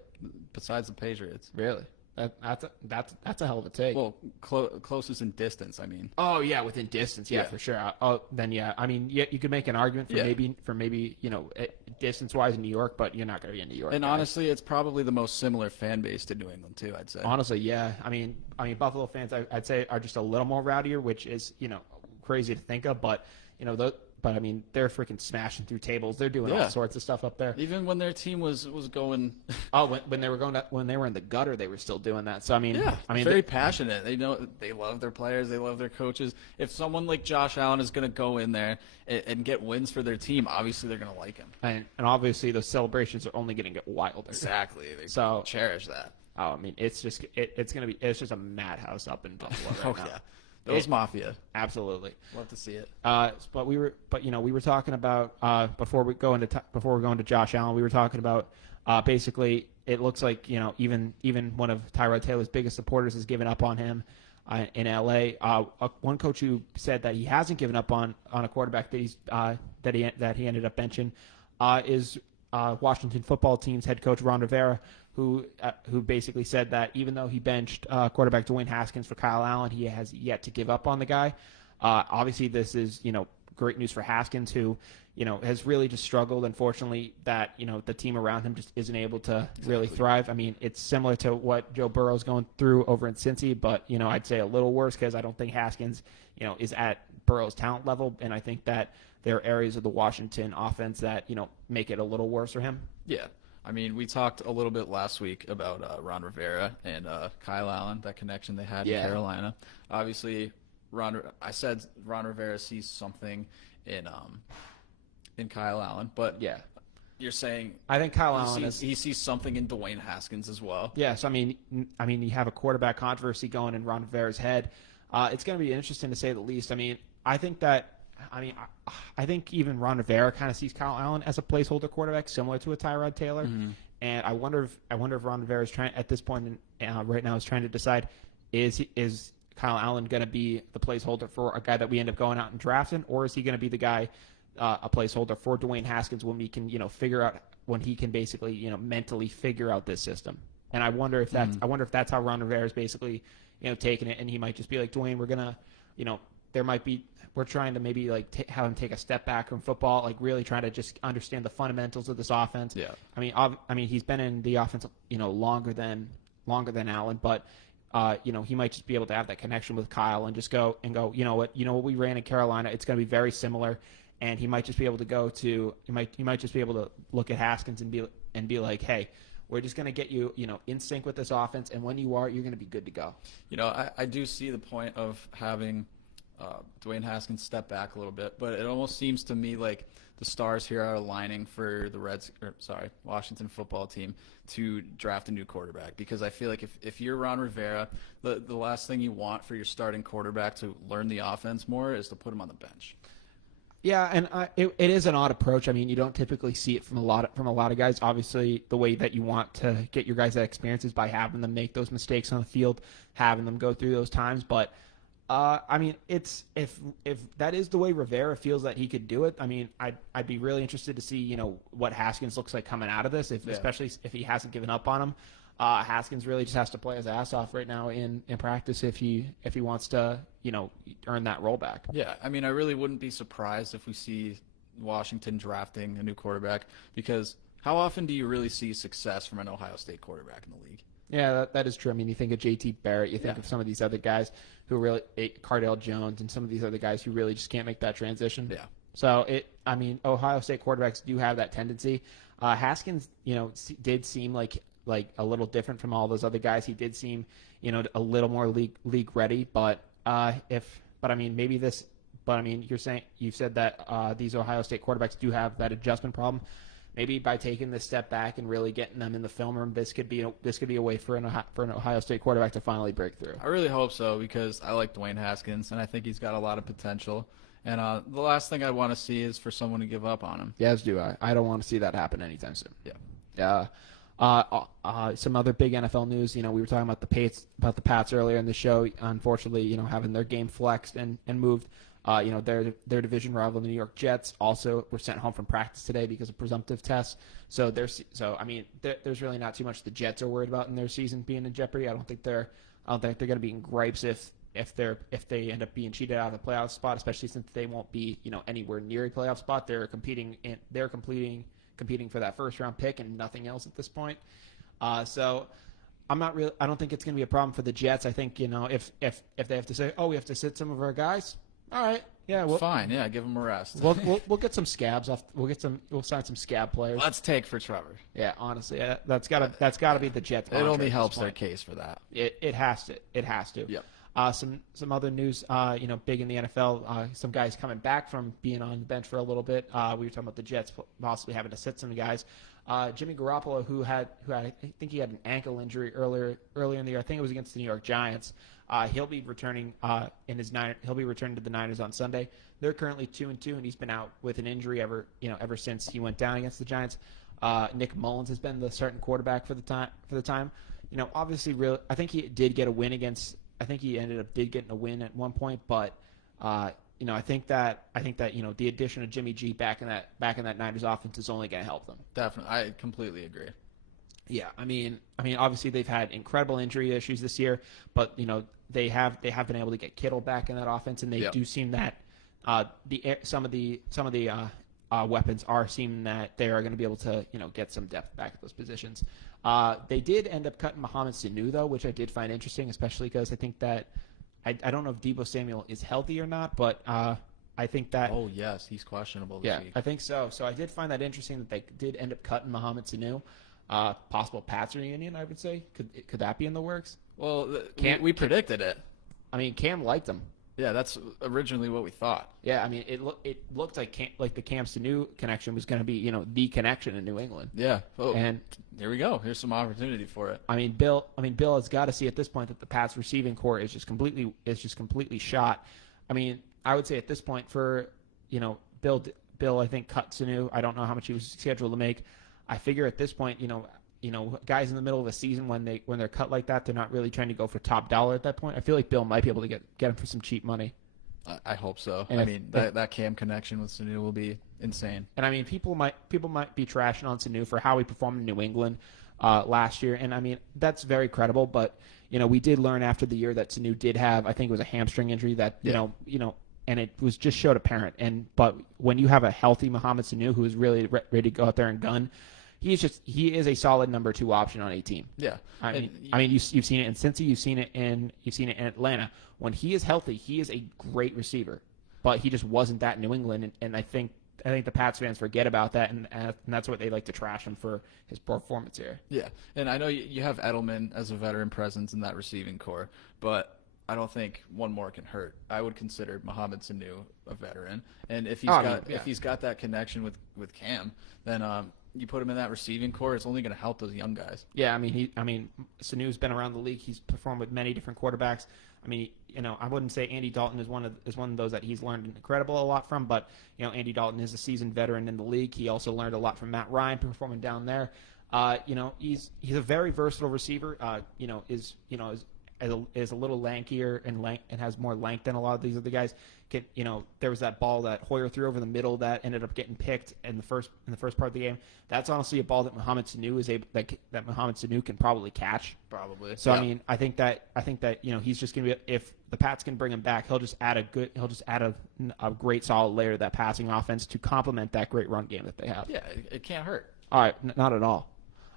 besides the Patriots. Really. That's a hell of a take. Well, closest in distance, I mean. Oh yeah, within distance, yeah, for sure. Then yeah, I mean, yeah, you could make an argument for maybe distance wise in New York, but you're not going to be in New York. And honestly, it's probably the most similar fan base to New England too. I'd say. Honestly, yeah. I mean, Buffalo fans, I'd say are just a little more rowdier, which is crazy to think of, but But I mean, they're freaking smashing through tables. They're doing all sorts of stuff up there. Even when their team was going. When they were in the gutter, they were still doing that. So I mean, very passionate. They know they love their players. They love their coaches. If someone like Josh Allen is going to go in there and get wins for their team, obviously they're going to like him. And obviously those celebrations are only going to get wilder. Exactly. They cherish that. Oh, I mean, it's just a madhouse up in Buffalo right now. Yeah. Those Mafia. Absolutely. Love to see it. But we were talking about before we're going to Josh Allen, we were talking about basically it looks like even one of Tyrod Taylor's biggest supporters has given up on him in L.A. One coach who said that he hasn't given up on a quarterback that he ended up benching is Washington football team's head coach Ron Rivera, who basically said that even though he benched quarterback Dwayne Haskins for Kyle Allen, he has yet to give up on the guy. Obviously, this is great news for Haskins, who has really just struggled. Unfortunately, that the team around him just isn't able to really thrive. I mean, it's similar to what Joe Burrow's going through over in Cincy, but I'd say a little worse because I don't think Haskins is at Burrow's talent level, and I think that there are areas of the Washington offense that make it a little worse for him. Yeah. I mean, we talked a little bit last week about Ron Rivera and Kyle Allen, that connection they had in Carolina. Obviously, I said Ron Rivera sees something in Kyle Allen, but you're saying I think Kyle Allen he sees something in Dwayne Haskins as well. Yes, I mean, you have a quarterback controversy going in Ron Rivera's head. It's going to be interesting to say the least. I mean, I think even Ron Rivera kind of sees Kyle Allen as a placeholder quarterback, similar to a Tyrod Taylor. Mm-hmm. And I wonder if Ron Rivera is trying at this point right now is trying to decide is Kyle Allen going to be the placeholder for a guy that we end up going out and drafting, or is he going to be the guy a placeholder for Dwayne Haskins when we can figure out when he can basically mentally figure out this system. And I wonder if that's how Ron Rivera is basically taking it, and he might just be like, Dwayne, we're gonna we're trying to maybe have him take a step back from football, really trying to just understand the fundamentals of this offense. Yeah. I mean he's been in the offense longer than Allen, but he might just be able to have that connection with Kyle and just go what we ran in Carolina, it's going to be very similar, and he might just be able to he might just be able to look at Haskins and be like, hey, we're just going to get you in sync with this offense, and when you are, you're going to be good to go. I do see the point of having Dwayne Haskins step back a little bit, but it almost seems to me like the stars here are aligning for the Washington football team to draft a new quarterback, because I feel like if you're Ron Rivera, the last thing you want for your starting quarterback to learn the offense more is to put him on the bench. Yeah, and it is an odd approach. I mean, you don't typically see it from a lot of guys. Obviously, the way that you want to get your guys that experience is by having them make those mistakes on the field, having them go through those times, but I mean, it's if that is the way Rivera feels that he could do it. I mean, I'd be really interested to see what Haskins looks like coming out of this, especially if he hasn't given up on him. Haskins really just has to play his ass off right now in practice if he wants to earn that role back. Yeah, I mean, I really wouldn't be surprised if we see Washington drafting a new quarterback, because how often do you really see success from an Ohio State quarterback in the league? Yeah, that is true. I mean, you think of J.T. Barrett, you think of some of these other guys who really Cardale Jones and some of these other guys who really just can't make that transition. Yeah. So Ohio State quarterbacks do have that tendency. Haskins, did seem like a little different from all those other guys. He did seem, a little more league ready. But maybe this But I mean, you've said that these Ohio State quarterbacks do have that adjustment problem. Maybe by taking this step back and really getting them in the film room, this could be a way for an Ohio State quarterback to finally break through. I really hope so because I like Dwayne Haskins and I think he's got a lot of potential. And the last thing I want to see is for someone to give up on him. Yeah, as do I. I don't want to see that happen anytime soon. Yeah. Some other big NFL news. We were talking about the Pats earlier in the show. Unfortunately, having their game flexed and moved. Their division rival, the New York Jets, also were sent home from practice today because of presumptive tests. So there's really not too much the Jets are worried about in their season being in jeopardy. I don't think they're going to be in gripes if they end up being cheated out of the playoff spot, especially since they won't be anywhere near a playoff spot. They're competing for that first round pick and nothing else at this point. So I don't think it's going to be a problem for the Jets. I think if they have to say, we have to sit some of our guys. All right, yeah, fine, yeah, give them a rest. We'll get some scabs off. We'll sign some scab players. Let's take for Trevor. Yeah, honestly, that's gotta be the Jets. It only helps their case for that. It has to. Yep. Some other news, big in the NFL. Some guys coming back from being on the bench for a little bit. We were talking about the Jets possibly having to sit some guys. Jimmy Garoppolo, who had I think he had an ankle injury earlier in the year. I think it was against the New York Giants. He'll be returning He'll be returning to the Niners on Sunday. They're currently 2-2, and he's been out with an injury ever since he went down against the Giants. Nick Mullins has been the starting quarterback for the time. Obviously, I think he did get a win against. I think he ended up getting a win at one point, but I think that the addition of Jimmy G back in that Niners offense is only going to help them. Definitely, I completely agree. Yeah, I mean, obviously they've had incredible injury issues this year, but they have been able to get Kittle back in that offense, and they do seem that some of the weapons are seeming that they are going to be able to get some depth back at those positions. They did end up cutting Mohamed Sanu though, which I did find interesting, especially because I think that I don't know if Deebo Samuel is healthy or not, but I think that. Oh yes, he's questionable this week. I think so. So I did find that interesting that they did end up cutting Mohamed Sanu. Possible Pats reunion, I would say. Could that be in the works? Well, we predicted it. I mean, Cam liked him. Yeah, that's originally what we thought. Yeah, I mean, it looked like the Cam Sanu connection was going to be the connection in New England. Yeah, and here we go. Here's some opportunity for it. I mean, Bill has got to see at this point that the Pats receiving core is just completely shot. I mean, I would say at this point for Bill, I think cut Sanu. I don't know how much he was scheduled to make. I figure at this point, guys in the middle of a season when they're cut like that, they're not really trying to go for top dollar at that point. I feel like Bill might be able to get him for some cheap money. I hope so. And that Cam connection with Sanu will be insane. And I mean, people might be trashing on Sanu for how he performed in New England last year, and I mean that's very credible. But we did learn after the year that Sanu did have, I think it was a hamstring injury that and it was just showed apparent. But when you have a healthy Mohamed Sanu who is really ready to go out there and gun. He is a solid number 2 option on a team. Yeah, I mean, you've seen it in Cincy, you've seen it in Atlanta. When he is healthy, he is a great receiver, but he just wasn't that in New England. And I think the Pats fans forget about that, and that's what they like to trash him for his performance here. Yeah, and I know you have Edelman as a veteran presence in that receiving core, but I don't think one more can hurt. I would consider Mohamed Sanu a veteran, and if he's got that connection with Cam, then you put him in that receiving core, it's only going to help those young guys. Yeah, I mean, Sanu's been around the league. He's performed with many different quarterbacks. I mean, I wouldn't say Andy Dalton is one of those that he's learned a lot from, but Andy Dalton is a seasoned veteran in the league. He also learned a lot from Matt Ryan performing down there. He's a very versatile receiver. Is a little lankier and has more length than a lot of these other guys. There was that ball that Hoyer threw over the middle that ended up getting picked in the first part of the game. That's honestly a ball that Mohamed Sanu can probably catch. Probably. So yeah. I mean, I think that he's just gonna be, if the Pats can bring him back, he'll just add a great solid layer to that passing offense to complement that great run game that they have. Yeah, it can't hurt. All right, not at all.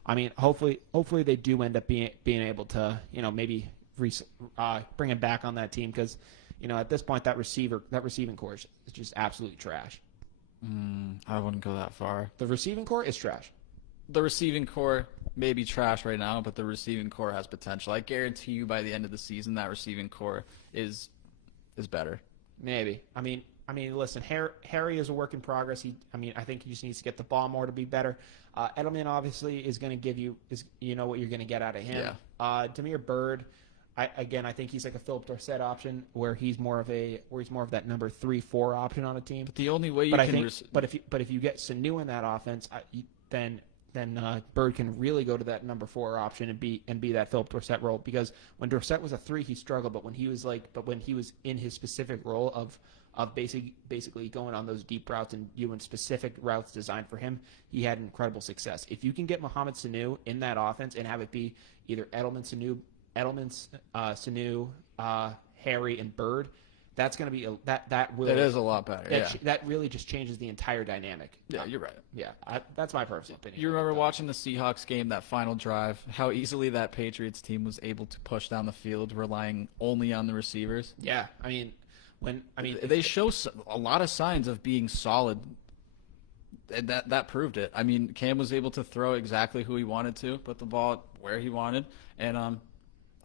I mean, hopefully they do end up being able to maybe bring him back on that team because at this point that receiving core is just absolutely trash. I wouldn't go that far. The receiving core is trash. The receiving core may be trash right now, but the receiving core has potential. I guarantee you by the end of the season that receiving core is better. Maybe. I mean, I mean, listen, Harry is a work in progress. I think he just needs to get the ball more to be better. Edelman obviously is going to give you what you're going to get out of him. Yeah. Demir Bird, I think he's like a Philip Dorsett option where he's more of that number 3-4 option on a team. But the only way but if you get Sanu in that offense, then Bird can really go to that number 4 option and be that Philip Dorsett role, because when Dorsett was a 3 he struggled, but when he was in his specific role of basically going on those deep routes and doing specific routes designed for him, he had incredible success. If you can get Mohamed Sanu in that offense and have it be either Edelman, Sanu, Harry, and Bird, that's going to be that is a lot better. That really just changes the entire dynamic. Yeah, you're right. Yeah, that's my personal opinion. You remember watching the Seahawks game, that final drive, how easily that Patriots team was able to push down the field, relying only on the receivers? Yeah, they show a lot of signs of being solid, and that proved it. I mean, Cam was able to throw exactly who he wanted to, put the ball where he wanted, and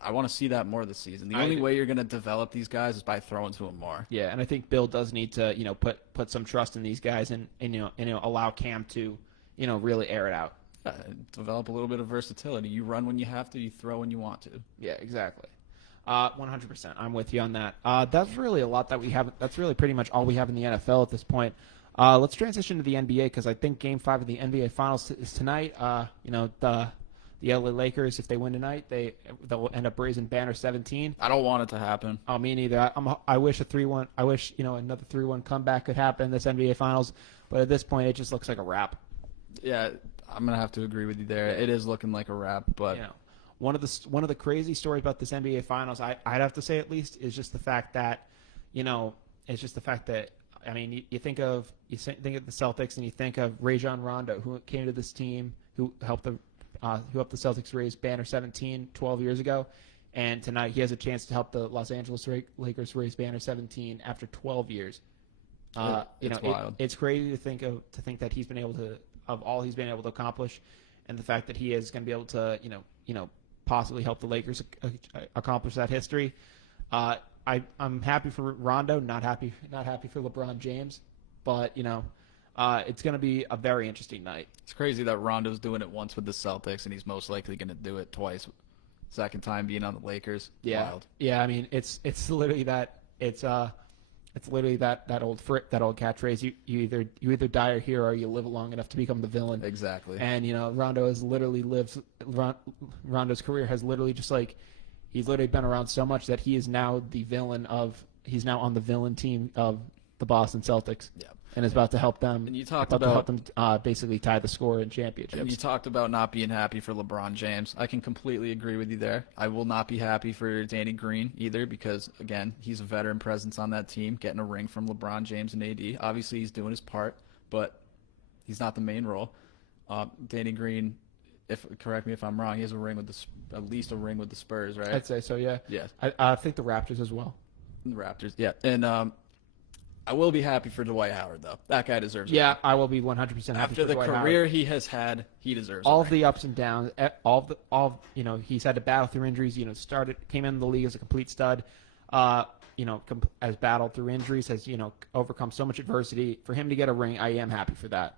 I want to see that more this season. The only way you're going to develop these guys is by throwing to them more. Yeah, and I think Bill does need to put some trust in these guys and allow Cam to really air it out. Develop a little bit of versatility. You run when you have to. You throw when you want to. Yeah, exactly. 100%. I'm with you on that. That's really a lot that we have. That's really pretty much all we have in the NFL at this point. Let's transition to the NBA, because I think Game 5 of the NBA Finals is tonight. The LA Lakers, if they win tonight, they'll end up raising banner 17. I don't want it to happen. Oh, me neither. I wish a 3-1. I wish another 3-1 comeback could happen in this NBA Finals, but at this point, it just looks like a wrap. Yeah, I'm gonna have to agree with you there. It is looking like a wrap, but one of the crazy stories about this NBA Finals, I'd have to say at least, is just the fact that I mean, you think of the Celtics and you think of Rajon Rondo, who came to this team, who helped the Celtics raise banner 17 12 years ago, and tonight he has a chance to help the Los Angeles Lakers raise banner 17 after 12 years. It's wild. It's crazy to think that he's been able to, of all he's been able to accomplish, and the fact that he is going to be able to possibly help the Lakers accomplish that history. I'm happy for Rondo, not happy for LeBron James, but it's going to be a very interesting night. It's crazy that Rondo's doing it once with the Celtics, and he's most likely going to do it twice. Second time being on the Lakers. Yeah, Wild. Yeah. I mean, it's literally that. It's literally that old catchphrase. You either die or hero, or you live long enough to become the villain. Exactly. And Rondo has literally Rondo's career has literally just like, he's literally been around so much that he is now he's now on the villain team of the Boston Celtics. Yeah. And is about to help them. And you talked about to help them basically tie the score in championships. And you talked about not being happy for LeBron James. I can completely agree with you there. I will not be happy for Danny Green either, because again, he's a veteran presence on that team, getting a ring from LeBron James and AD. Obviously, he's doing his part, but he's not the main role. Danny Green, correct me if I'm wrong, he has a ring with at least a ring with the Spurs, right? I'd say so. Yeah. Yes. I think the Raptors as well. The Raptors, yeah, and I will be happy for Dwight Howard, though. That guy deserves it. Yeah, I will be 100% happy After for the Dwight career Howard. he has had, he deserves all it. of the ups and downs, he's had to battle through injuries. Came into the league as a complete stud. Has battled through injuries, has overcome so much adversity. For him to get a ring, I am happy for that.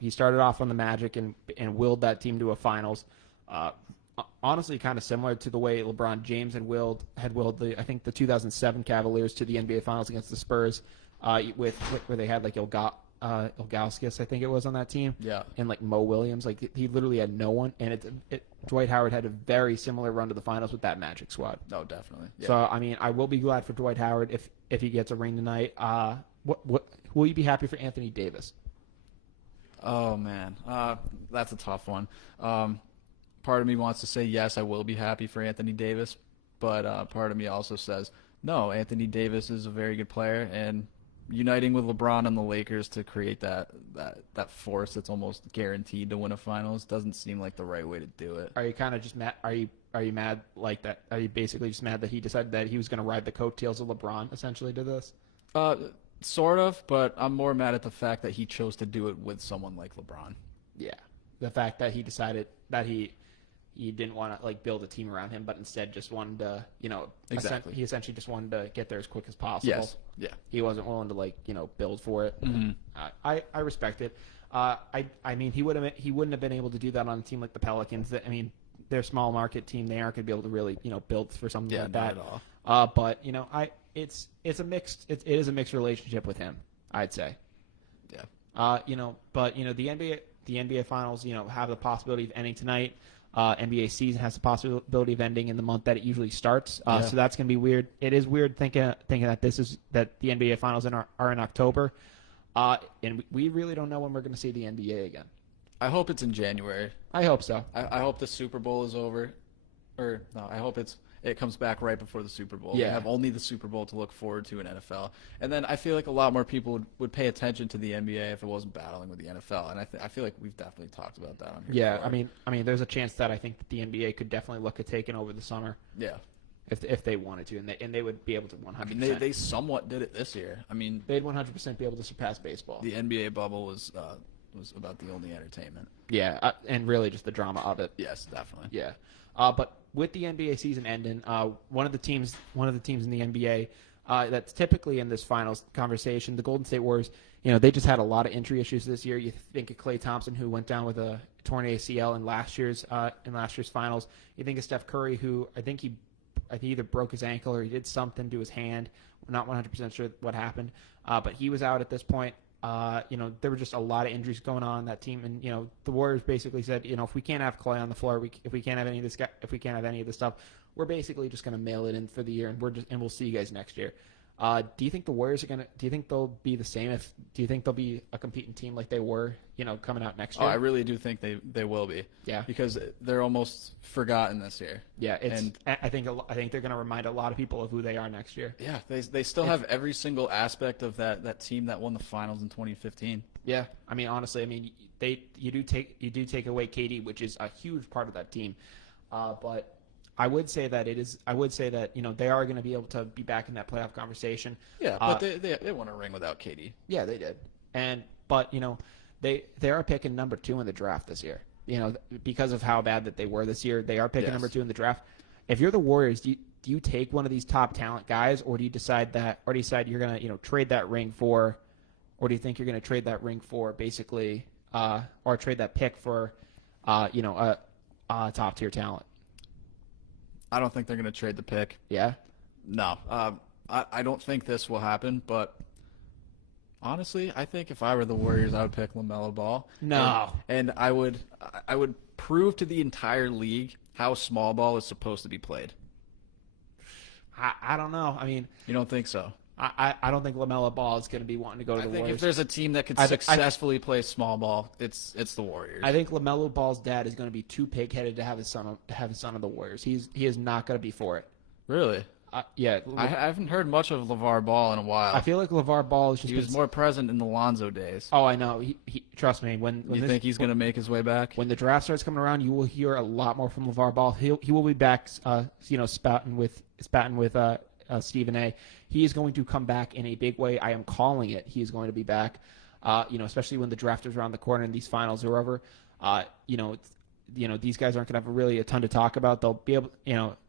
He started off on the Magic and willed that team to a finals. Honestly, kind of similar to the way LeBron James had willed the 2007 Cavaliers to the NBA Finals against the Spurs, where they had like Ilgauskas, I think it was, on that team. Yeah. And like Mo Williams, like he literally had no one, and Dwight Howard had a very similar run to the finals with that Magic squad. No, definitely. Yeah. So I mean, I will be glad for Dwight Howard if he gets a ring tonight. What will you be happy for Anthony Davis? Oh man, that's a tough one. Part of me wants to say yes, I will be happy for Anthony Davis, but part of me also says no. Anthony Davis is a very good player, and uniting with LeBron and the Lakers to create that force that's almost guaranteed to win a finals doesn't seem like the right way to do it. Are you kind of just mad? Are you mad like that? Are you basically just mad that he decided that he was going to ride the coattails of LeBron essentially to this? Sort of, but I'm more mad at the fact that he chose to do it with someone like LeBron. Yeah, the fact that he decided that he he didn't want to like build a team around him, but instead just wanted to, Exactly. he essentially just wanted to get there as quick as possible. Yes. Yeah. He wasn't willing to build for it. Mm-hmm. I respect it. I mean, he wouldn't have been able to do that on a team like the Pelicans. I mean, they're a small market team. They aren't going to be able to really, build for something like that. Not at all. But it's a mixed. It is a mixed relationship with him, I'd say. Yeah. But the NBA finals, have the possibility of ending tonight. NBA season has the possibility of ending in the month that it usually starts. So that's going to be weird. It is weird thinking that that the NBA finals are in October. And we really don't know when we're going to see the NBA again. I hope it's in January. I hope so. I hope the Super Bowl is over. Or, no, I hope it comes back right before the Super Bowl. Yeah. We have only the Super Bowl to look forward to in NFL. And then I feel like a lot more people would pay attention to the NBA if it wasn't battling with the NFL. And I feel like we've definitely talked about that on here Yeah, before. I mean, there's a chance that I think that the NBA could definitely look at taking over the summer. Yeah. If they wanted to, and they would be able to 100%. I mean, they somewhat did it this year. I mean, they'd 100% be able to surpass baseball. the NBA bubble was about the only entertainment. Yeah, and really just the drama of it. Yes, definitely. Yeah, but with the NBA season ending, one of the teams in the NBA that's typically in this finals conversation, the Golden State Warriors. They just had a lot of injury issues this year. You think of Klay Thompson, who went down with a torn ACL in last year's finals. You think of Steph Curry, who I think he either broke his ankle or he did something to his hand. We're not 100% sure what happened, but he was out at this point. There were just a lot of injuries going on that team, and the Warriors basically said, if we can't have Klay on the floor, if we can't have any of this stuff, we're basically just going to mail it in for the year, and we'll see you guys next year. Do you think the Warriors do you think they'll be the same? Do you think they'll be a competing team like they were, coming out next year? Oh, I really do think they will be. Yeah. Because they're almost forgotten this year. Yeah, I think they're going to remind a lot of people of who they are next year. Yeah, they still have every single aspect of that team that won the finals in 2015. Yeah, I mean, honestly, you do take away KD, which is a huge part of that team, but I would say that they are going to be able to be back in that playoff conversation. Yeah, but they won a ring without KD. Yeah, they did, but they are picking number 2 in the draft this year. Because of how bad that they were this year, they are picking number 2 in the draft. If you're the Warriors, do you take one of these top talent guys, or do you decide you're going to trade that ring for, or do you think you're going to trade that ring for basically, or trade that pick for, a top tier talent? I don't think they're going to trade the pick. Yeah? No. I don't think this will happen, but honestly, I think if I were the Warriors, I would pick LaMelo Ball. No. And I would prove to the entire league how small ball is supposed to be played. I don't know. I mean, you don't think so? I don't think LaMelo Ball is going to be wanting to go to the Warriors. If there's a team that could successfully play small ball, it's the Warriors. I think LaMelo Ball's dad is going to be too pig-headed to have his son on the Warriors. He is not going to be for it. Really? Yeah. I haven't heard much of LeVar Ball in a while. I feel like LeVar Ball is just. He was more present in the Lonzo days. Oh, I know. He trust me. When you think he's going to make his way back? When the draft starts coming around, you will hear a lot more from LeVar Ball. He will be back. Spouting with Stephen A. He is going to come back in a big way. I am calling it. He is going to be back. Especially when the draft is around the corner and these finals are over. These guys aren't going to have really a ton to talk about. They'll be able,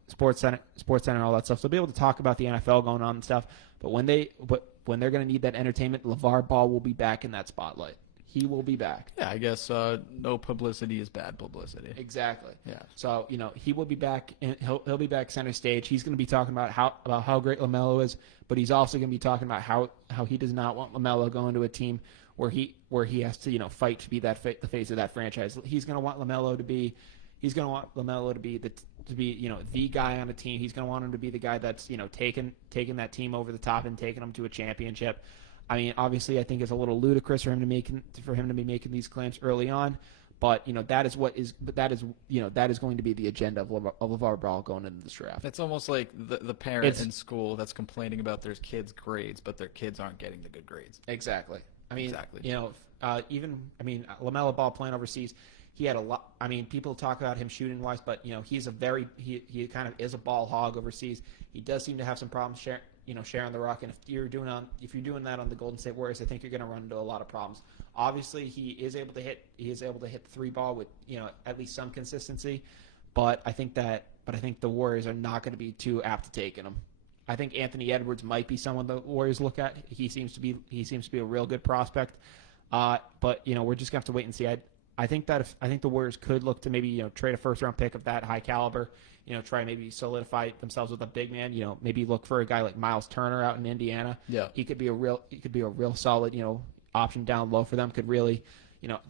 Sports Center, and all that stuff. So they'll be able to talk about the NFL going on and stuff. But when they're going to need that entertainment, LeVar Ball will be back in that spotlight. He will be back. Yeah, I guess no publicity is bad publicity. Exactly. Yeah. So he will be back. He'll be back center stage. He's going to be talking about how great LaMelo is, but he's also going to be talking about how he does not want LaMelo going to a team where he has to fight to be the face of that franchise. He's going to want LaMelo to be. He's going to want LaMelo to be the guy on a team. He's going to want him to be the guy that's taking that team over the top and taking them to a championship. I mean, obviously, I think it's a little ludicrous for him to be making these claims early on, but that is going to be the agenda of LeVar Ball going into this draft. It's almost like the parent in school that's complaining about their kids' grades, but their kids aren't getting the good grades. Exactly. I mean, exactly. LaMelo Ball playing overseas, he had a lot. I mean, people talk about him shooting wise, but he's he kind of is a ball hog overseas. He does seem to have some problems sharing the rock, and if you're doing that on the Golden State Warriors, I think you're going to run into a lot of problems. Obviously, he is able to hit the 3 ball with at least some consistency, but I think the Warriors are not going to be too apt to taking him. I think Anthony Edwards might be someone the Warriors look at. He seems to be a real good prospect. But we're just gonna have to wait and see. I think the Warriors could look to maybe trade a first round pick of that high caliber. Try and maybe solidify themselves with a big man. Maybe look for a guy like Miles Turner out in Indiana. Yeah, he could be a real solid option down low for them. Could really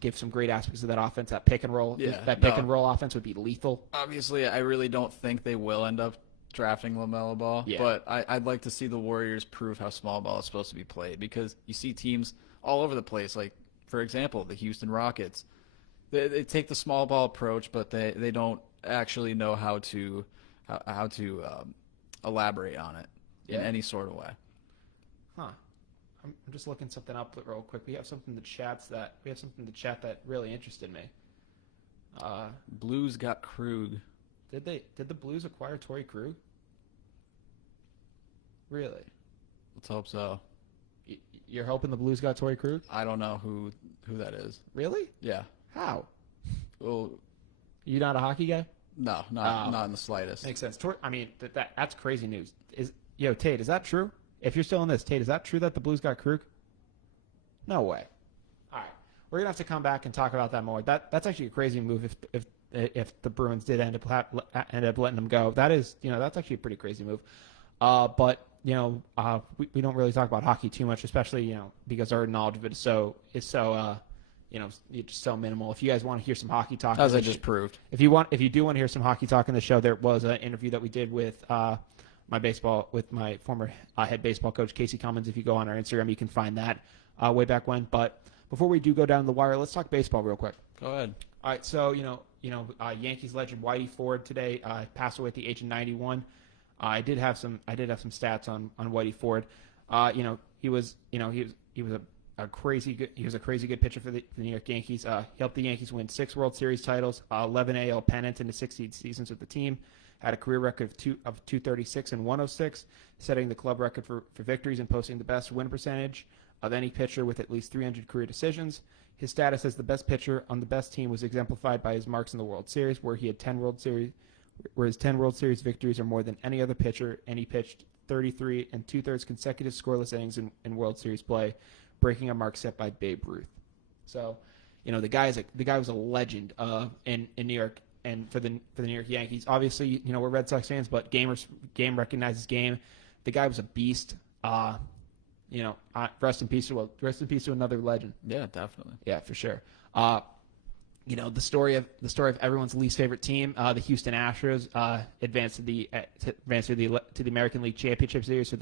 give some great aspects of that offense. That pick and roll. Yeah, that pick and roll offense would be lethal. Obviously, I really don't think they will end up drafting LaMelo Ball. Yeah. But I'd like to see the Warriors prove how small ball is supposed to be played, because you see teams all over the place. Like, for example, the Houston Rockets. They take the small ball approach, but they don't actually know how to elaborate on it in any sort of way. Huh. I'm just looking something up real quick. We have something in the chat that really interested me. Blues got Krug. Did the Blues acquire Torrey Krug? Really? Let's hope so. You're hoping the Blues got Torrey Krug? I don't know who that is. Really? Yeah. How? Well, You not a hockey guy? no, not in the slightest. Makes sense. That's crazy news. Tate, is that true? If you're still in this, Tate, is that true that the Blues got Krug? No way. All right, we're gonna have to come back and talk about that more. That's actually a crazy move if the Bruins did end up letting them go. That's actually a pretty crazy move. But we don't really talk about hockey too much, especially because our knowledge of it is so it's just so minimal. If you guys want to hear some hockey talk, As I just proved. If you do want to hear some hockey talk in the show, there was an interview that we did with my former head baseball coach, Casey Cummins. If you go on our Instagram, you can find that way back when. But before we do go down the wire, let's talk baseball real quick. Go ahead. All right, so Yankees legend Whitey Ford today passed away at the age of 91. I did have some stats on Whitey Ford. He was a crazy good pitcher for the New York Yankees. He helped the Yankees win 6 World Series titles, 11 AL pennants in the 16 seasons with the team. Had a career record of 236 and 106, setting the club record for victories and posting the best win percentage of any pitcher with at least 300 career decisions. His status as the best pitcher on the best team was exemplified by his marks in the World Series, where his 10 World Series victories are more than any other pitcher, and he pitched 33 and 2/3 consecutive scoreless innings in World Series play, breaking a mark set by Babe Ruth. So, the guy was a legend in New York and for the New York Yankees. Obviously, we're Red Sox fans, but game recognizes game. The guy was a beast. Rest in peace to another legend. Yeah, definitely. Yeah, for sure. The story of everyone's least favorite team, the Houston Astros, advanced to the American League Championship Series for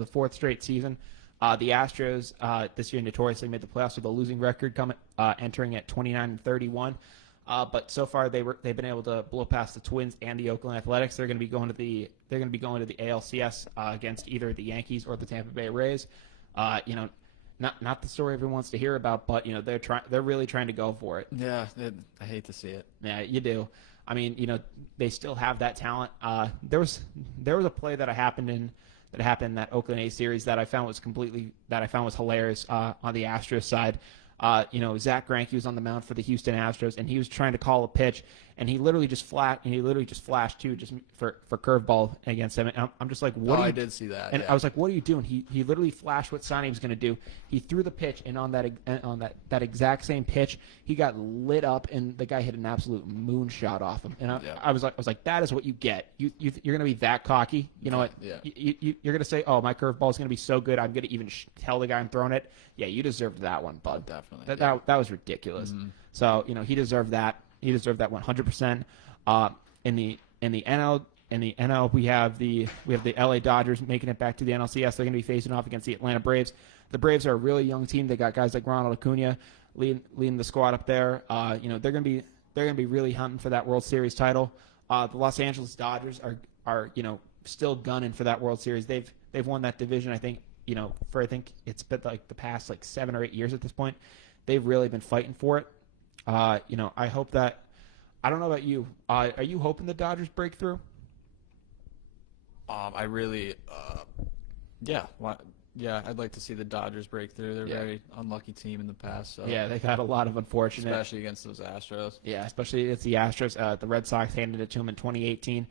the 4th straight season. The Astros this year notoriously made the playoffs with a losing record, entering at 29-31. But so far they've been able to blow past the Twins and the Oakland Athletics. They're going to be going to the ALCS against either the Yankees or the Tampa Bay Rays. Not the story everyone wants to hear about, but they're really trying to go for it. Yeah, I hate to see it. Yeah, you do. I mean, they still have that talent. There was a play that happened in that Oakland A's series that I found was hilarious on the Astros side. Zach Greinke was on the mound for the Houston Astros, and he was trying to call a pitch, and he literally just flashed too, just for curveball against him. And I'm just like, what? I did see that. And yeah. I was like, what are you doing? He literally flashed what sign he was going to do. He threw the pitch, and on that exact same pitch, he got lit up, and the guy hit an absolute moonshot off him. And I was like, that is what you get. You're going to be that cocky. You know what? Yeah. You're going to say, oh, my curveball is going to be so good, I'm going to even tell the guy I'm throwing it. Yeah, you deserved that one, bud. Definitely. That was ridiculous. Mm-hmm. So he deserved that. He deserved that 100%. In the NL, we have the LA Dodgers making it back to the NLCS. They're going to be facing off against the Atlanta Braves. The Braves are a really young team. They got guys like Ronald Acuna leading the squad up there. They're going to be really hunting for that World Series title. The Los Angeles Dodgers are still gunning for that World Series. They've won that division. I think it's been like the past 7 or 8 years at this point. They've really been fighting for it. I hope that. I don't know about you. Are you hoping the Dodgers break through? I really, yeah. Yeah, I'd like to see the Dodgers break through. They're a Yeah. very unlucky team in the past. So Yeah, they got a lot of unfortunate. especially against those Astros. Yeah, especially it's the Astros. The Red Sox handed it to them in 2018.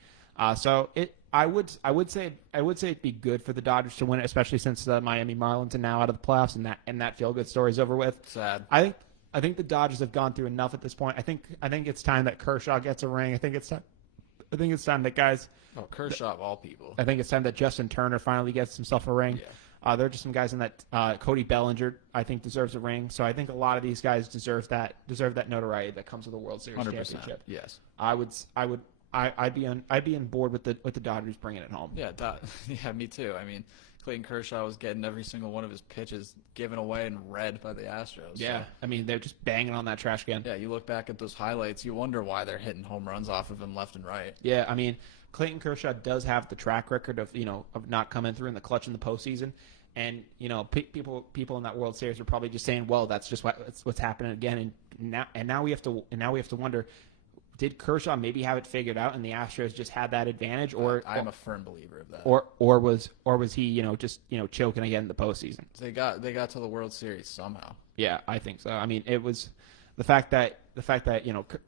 I would say it'd be good for the Dodgers to win it, especially since the Miami Marlins are now out of the playoffs and that feel good story is over with. Sad. I think the Dodgers have gone through enough at this point. I think it's time that Kershaw gets a ring. I think it's time that guys. Oh, Kershaw of all people. I think it's time that Justin Turner finally gets himself a ring. Yeah. There are just some guys in that. Cody Bellinger, I think, deserves a ring. So I think a lot of these guys deserve that notoriety that comes with a World Series 100%. championship. Yes. I'd be on board with the Dodgers bringing it home. Yeah, yeah, me too. I mean, Clayton Kershaw was getting every single one of his pitches given away and read by the Astros. Yeah, So, I mean they're just banging on that trash can. yeah, you look back at those highlights, you wonder why they're hitting home runs off of him left and right. Yeah, I mean Clayton Kershaw does have the track record of not coming through in the clutch in the postseason, and people in that World Series are probably just saying, well, that's just what's happening again, and now we have to wonder. Did Kershaw maybe have it figured out, and the Astros just had that advantage, or I'm a firm believer of that. or was he just choking again in the postseason? They got to the World Series somehow. Yeah, I think so. I mean, it was the fact that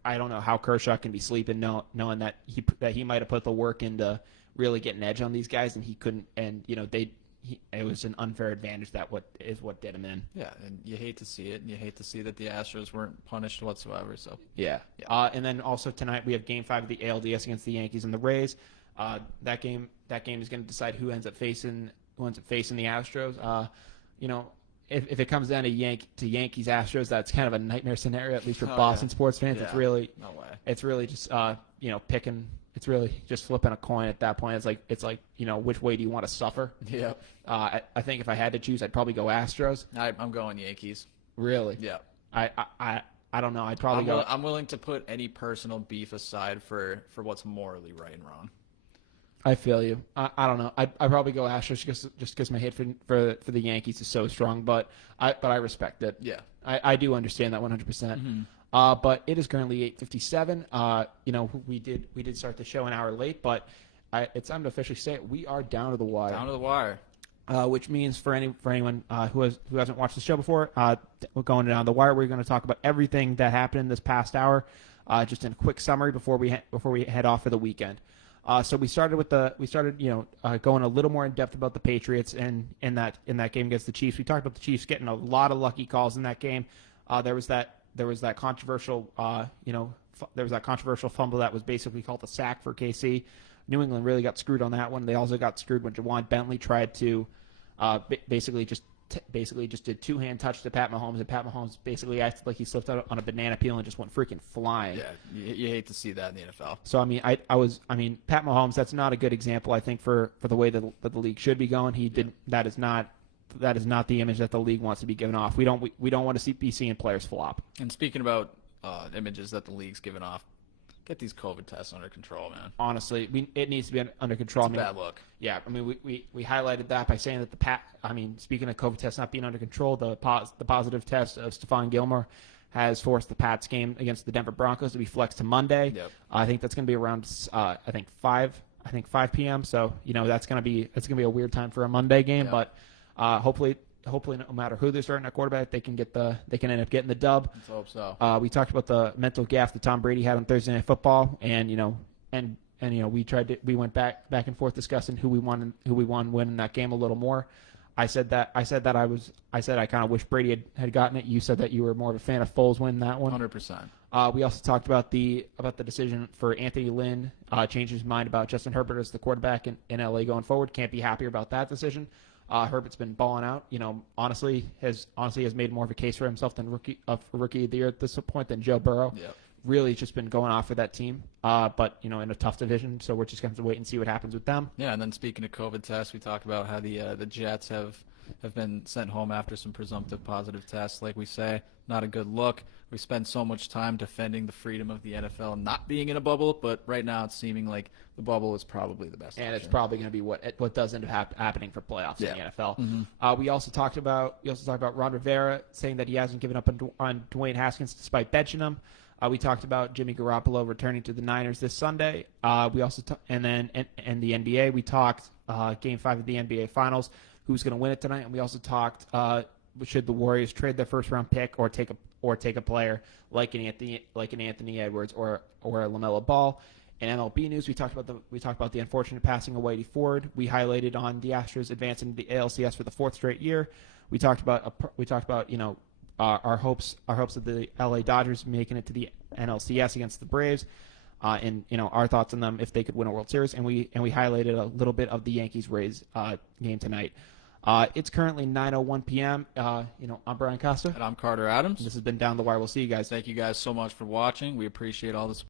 I don't know how Kershaw can be sleeping knowing that he might have put the work into really getting edge on these guys, and he couldn't, and it was an unfair advantage what did him in. Yeah, and you hate to see it, and you hate to see that the Astros weren't punished whatsoever. So Yeah. And then also tonight we have Game 5 of the ALDS against the Yankees and the Rays. That game is going to decide who ends up facing the Astros. If it comes down to Yankees Astros, that's kind of a nightmare scenario, at least for Boston sports fans. Yeah. It's really No way. It's really just picking. It's really just flipping a coin at that point. It's like which way do you want to suffer? Yeah. I think if I had to choose, I'd probably go Astros. I'm going Yankees. Really? Yeah. I don't know. I'd probably go. I'm willing to put any personal beef aside for what's morally right and wrong. I feel you. I don't know. I'd probably go Astros just because my hate for the Yankees is so strong. But I respect it. Yeah. I do understand that 100%. Mm-hmm. But it is currently 8:57. We did start the show an hour late, but it's time to officially say it. We are down to the wire. Down to the wire. Which means for anyone who hasn't watched the show before, we're going down the wire. We're going to talk about everything that happened in this past hour, just in a quick summary before we head off for the weekend. So we started going a little more in depth about the Patriots and in that game against the Chiefs. We talked about the Chiefs getting a lot of lucky calls in that game. There was that controversial fumble that was basically called a sack for KC. New England really got screwed on that one. They also got screwed when Jawan Bentley tried to basically just did two-hand touch to Pat Mahomes, and Pat Mahomes basically acted like he slipped out on a banana peel and just went freaking flying. Yeah, you hate to see that in the NFL. So I mean, Pat Mahomes. That's not a good example, I think, for the way that the league should be going. That is not the image that the league wants to be given off. We don't want to be seeing players flop. And speaking about images that the league's given off, get these COVID tests under control, man. Honestly, it needs to be under control. It's a bad look. Yeah, I mean, we highlighted that by saying that speaking of COVID tests not being under control, the positive test of Stephon Gilmore has forced the Pats game against the Denver Broncos to be flexed to Monday. Yep. I think that's going to be around 5 p.m. So that's going to be a weird time for a Monday game, Yep. but hopefully no matter who they're starting at quarterback, they can end up getting the dub. Let's hope so. We talked about the mental gaffe that Tom Brady had on Thursday Night Football, and we went back and forth discussing who we won winning that game a little more. I said I kind of wish Brady had gotten it. You said that you were more of a fan of Foles winning that one. 100%. We also talked about the decision for Anthony Lynn changing his mind about Justin Herbert as the quarterback in LA going forward. Can't be happier about that decision. Herbert's been balling out. Honestly has made more of a case for himself than rookie of the year at this point than Joe Burrow. Yep. Really just been going off for that team. But in a tough division, so we're just going to have to wait and see what happens with them. Yeah, and then speaking of COVID tests, we talked about how the Jets have been sent home after some presumptive positive tests. Like we say, not a good look. We spend so much time defending the freedom of the NFL not being in a bubble, but right now it's seeming like the bubble is probably the best And option. it's probably going to be what does end up happening for playoffs in the NFL. Mm-hmm. We also talked about Ron Rivera saying that he hasn't given up on Dwayne Haskins despite benching him. We talked about Jimmy Garoppolo returning to the Niners this Sunday. We also and the NBA. We talked Game 5 of the NBA Finals. who's going to win it tonight, and we also talked should the Warriors trade their first round pick or take a player like an Anthony Edwards or a LaMelo Ball. In MLB news, we talked about the unfortunate passing of Whitey Ford. We highlighted on the Astros advancing to the ALCS for the 4th straight year. We talked about our hopes of the LA Dodgers making it to the NLCS against the Braves, and our thoughts on them if they could win a World Series. And we highlighted a little bit of the Yankees-Rays game tonight. It's currently 9:01 p.m. I'm Brian Costa. And I'm Carter Adams. This has been Down the Wire. We'll see you guys. Thank you guys so much for watching. We appreciate all the support.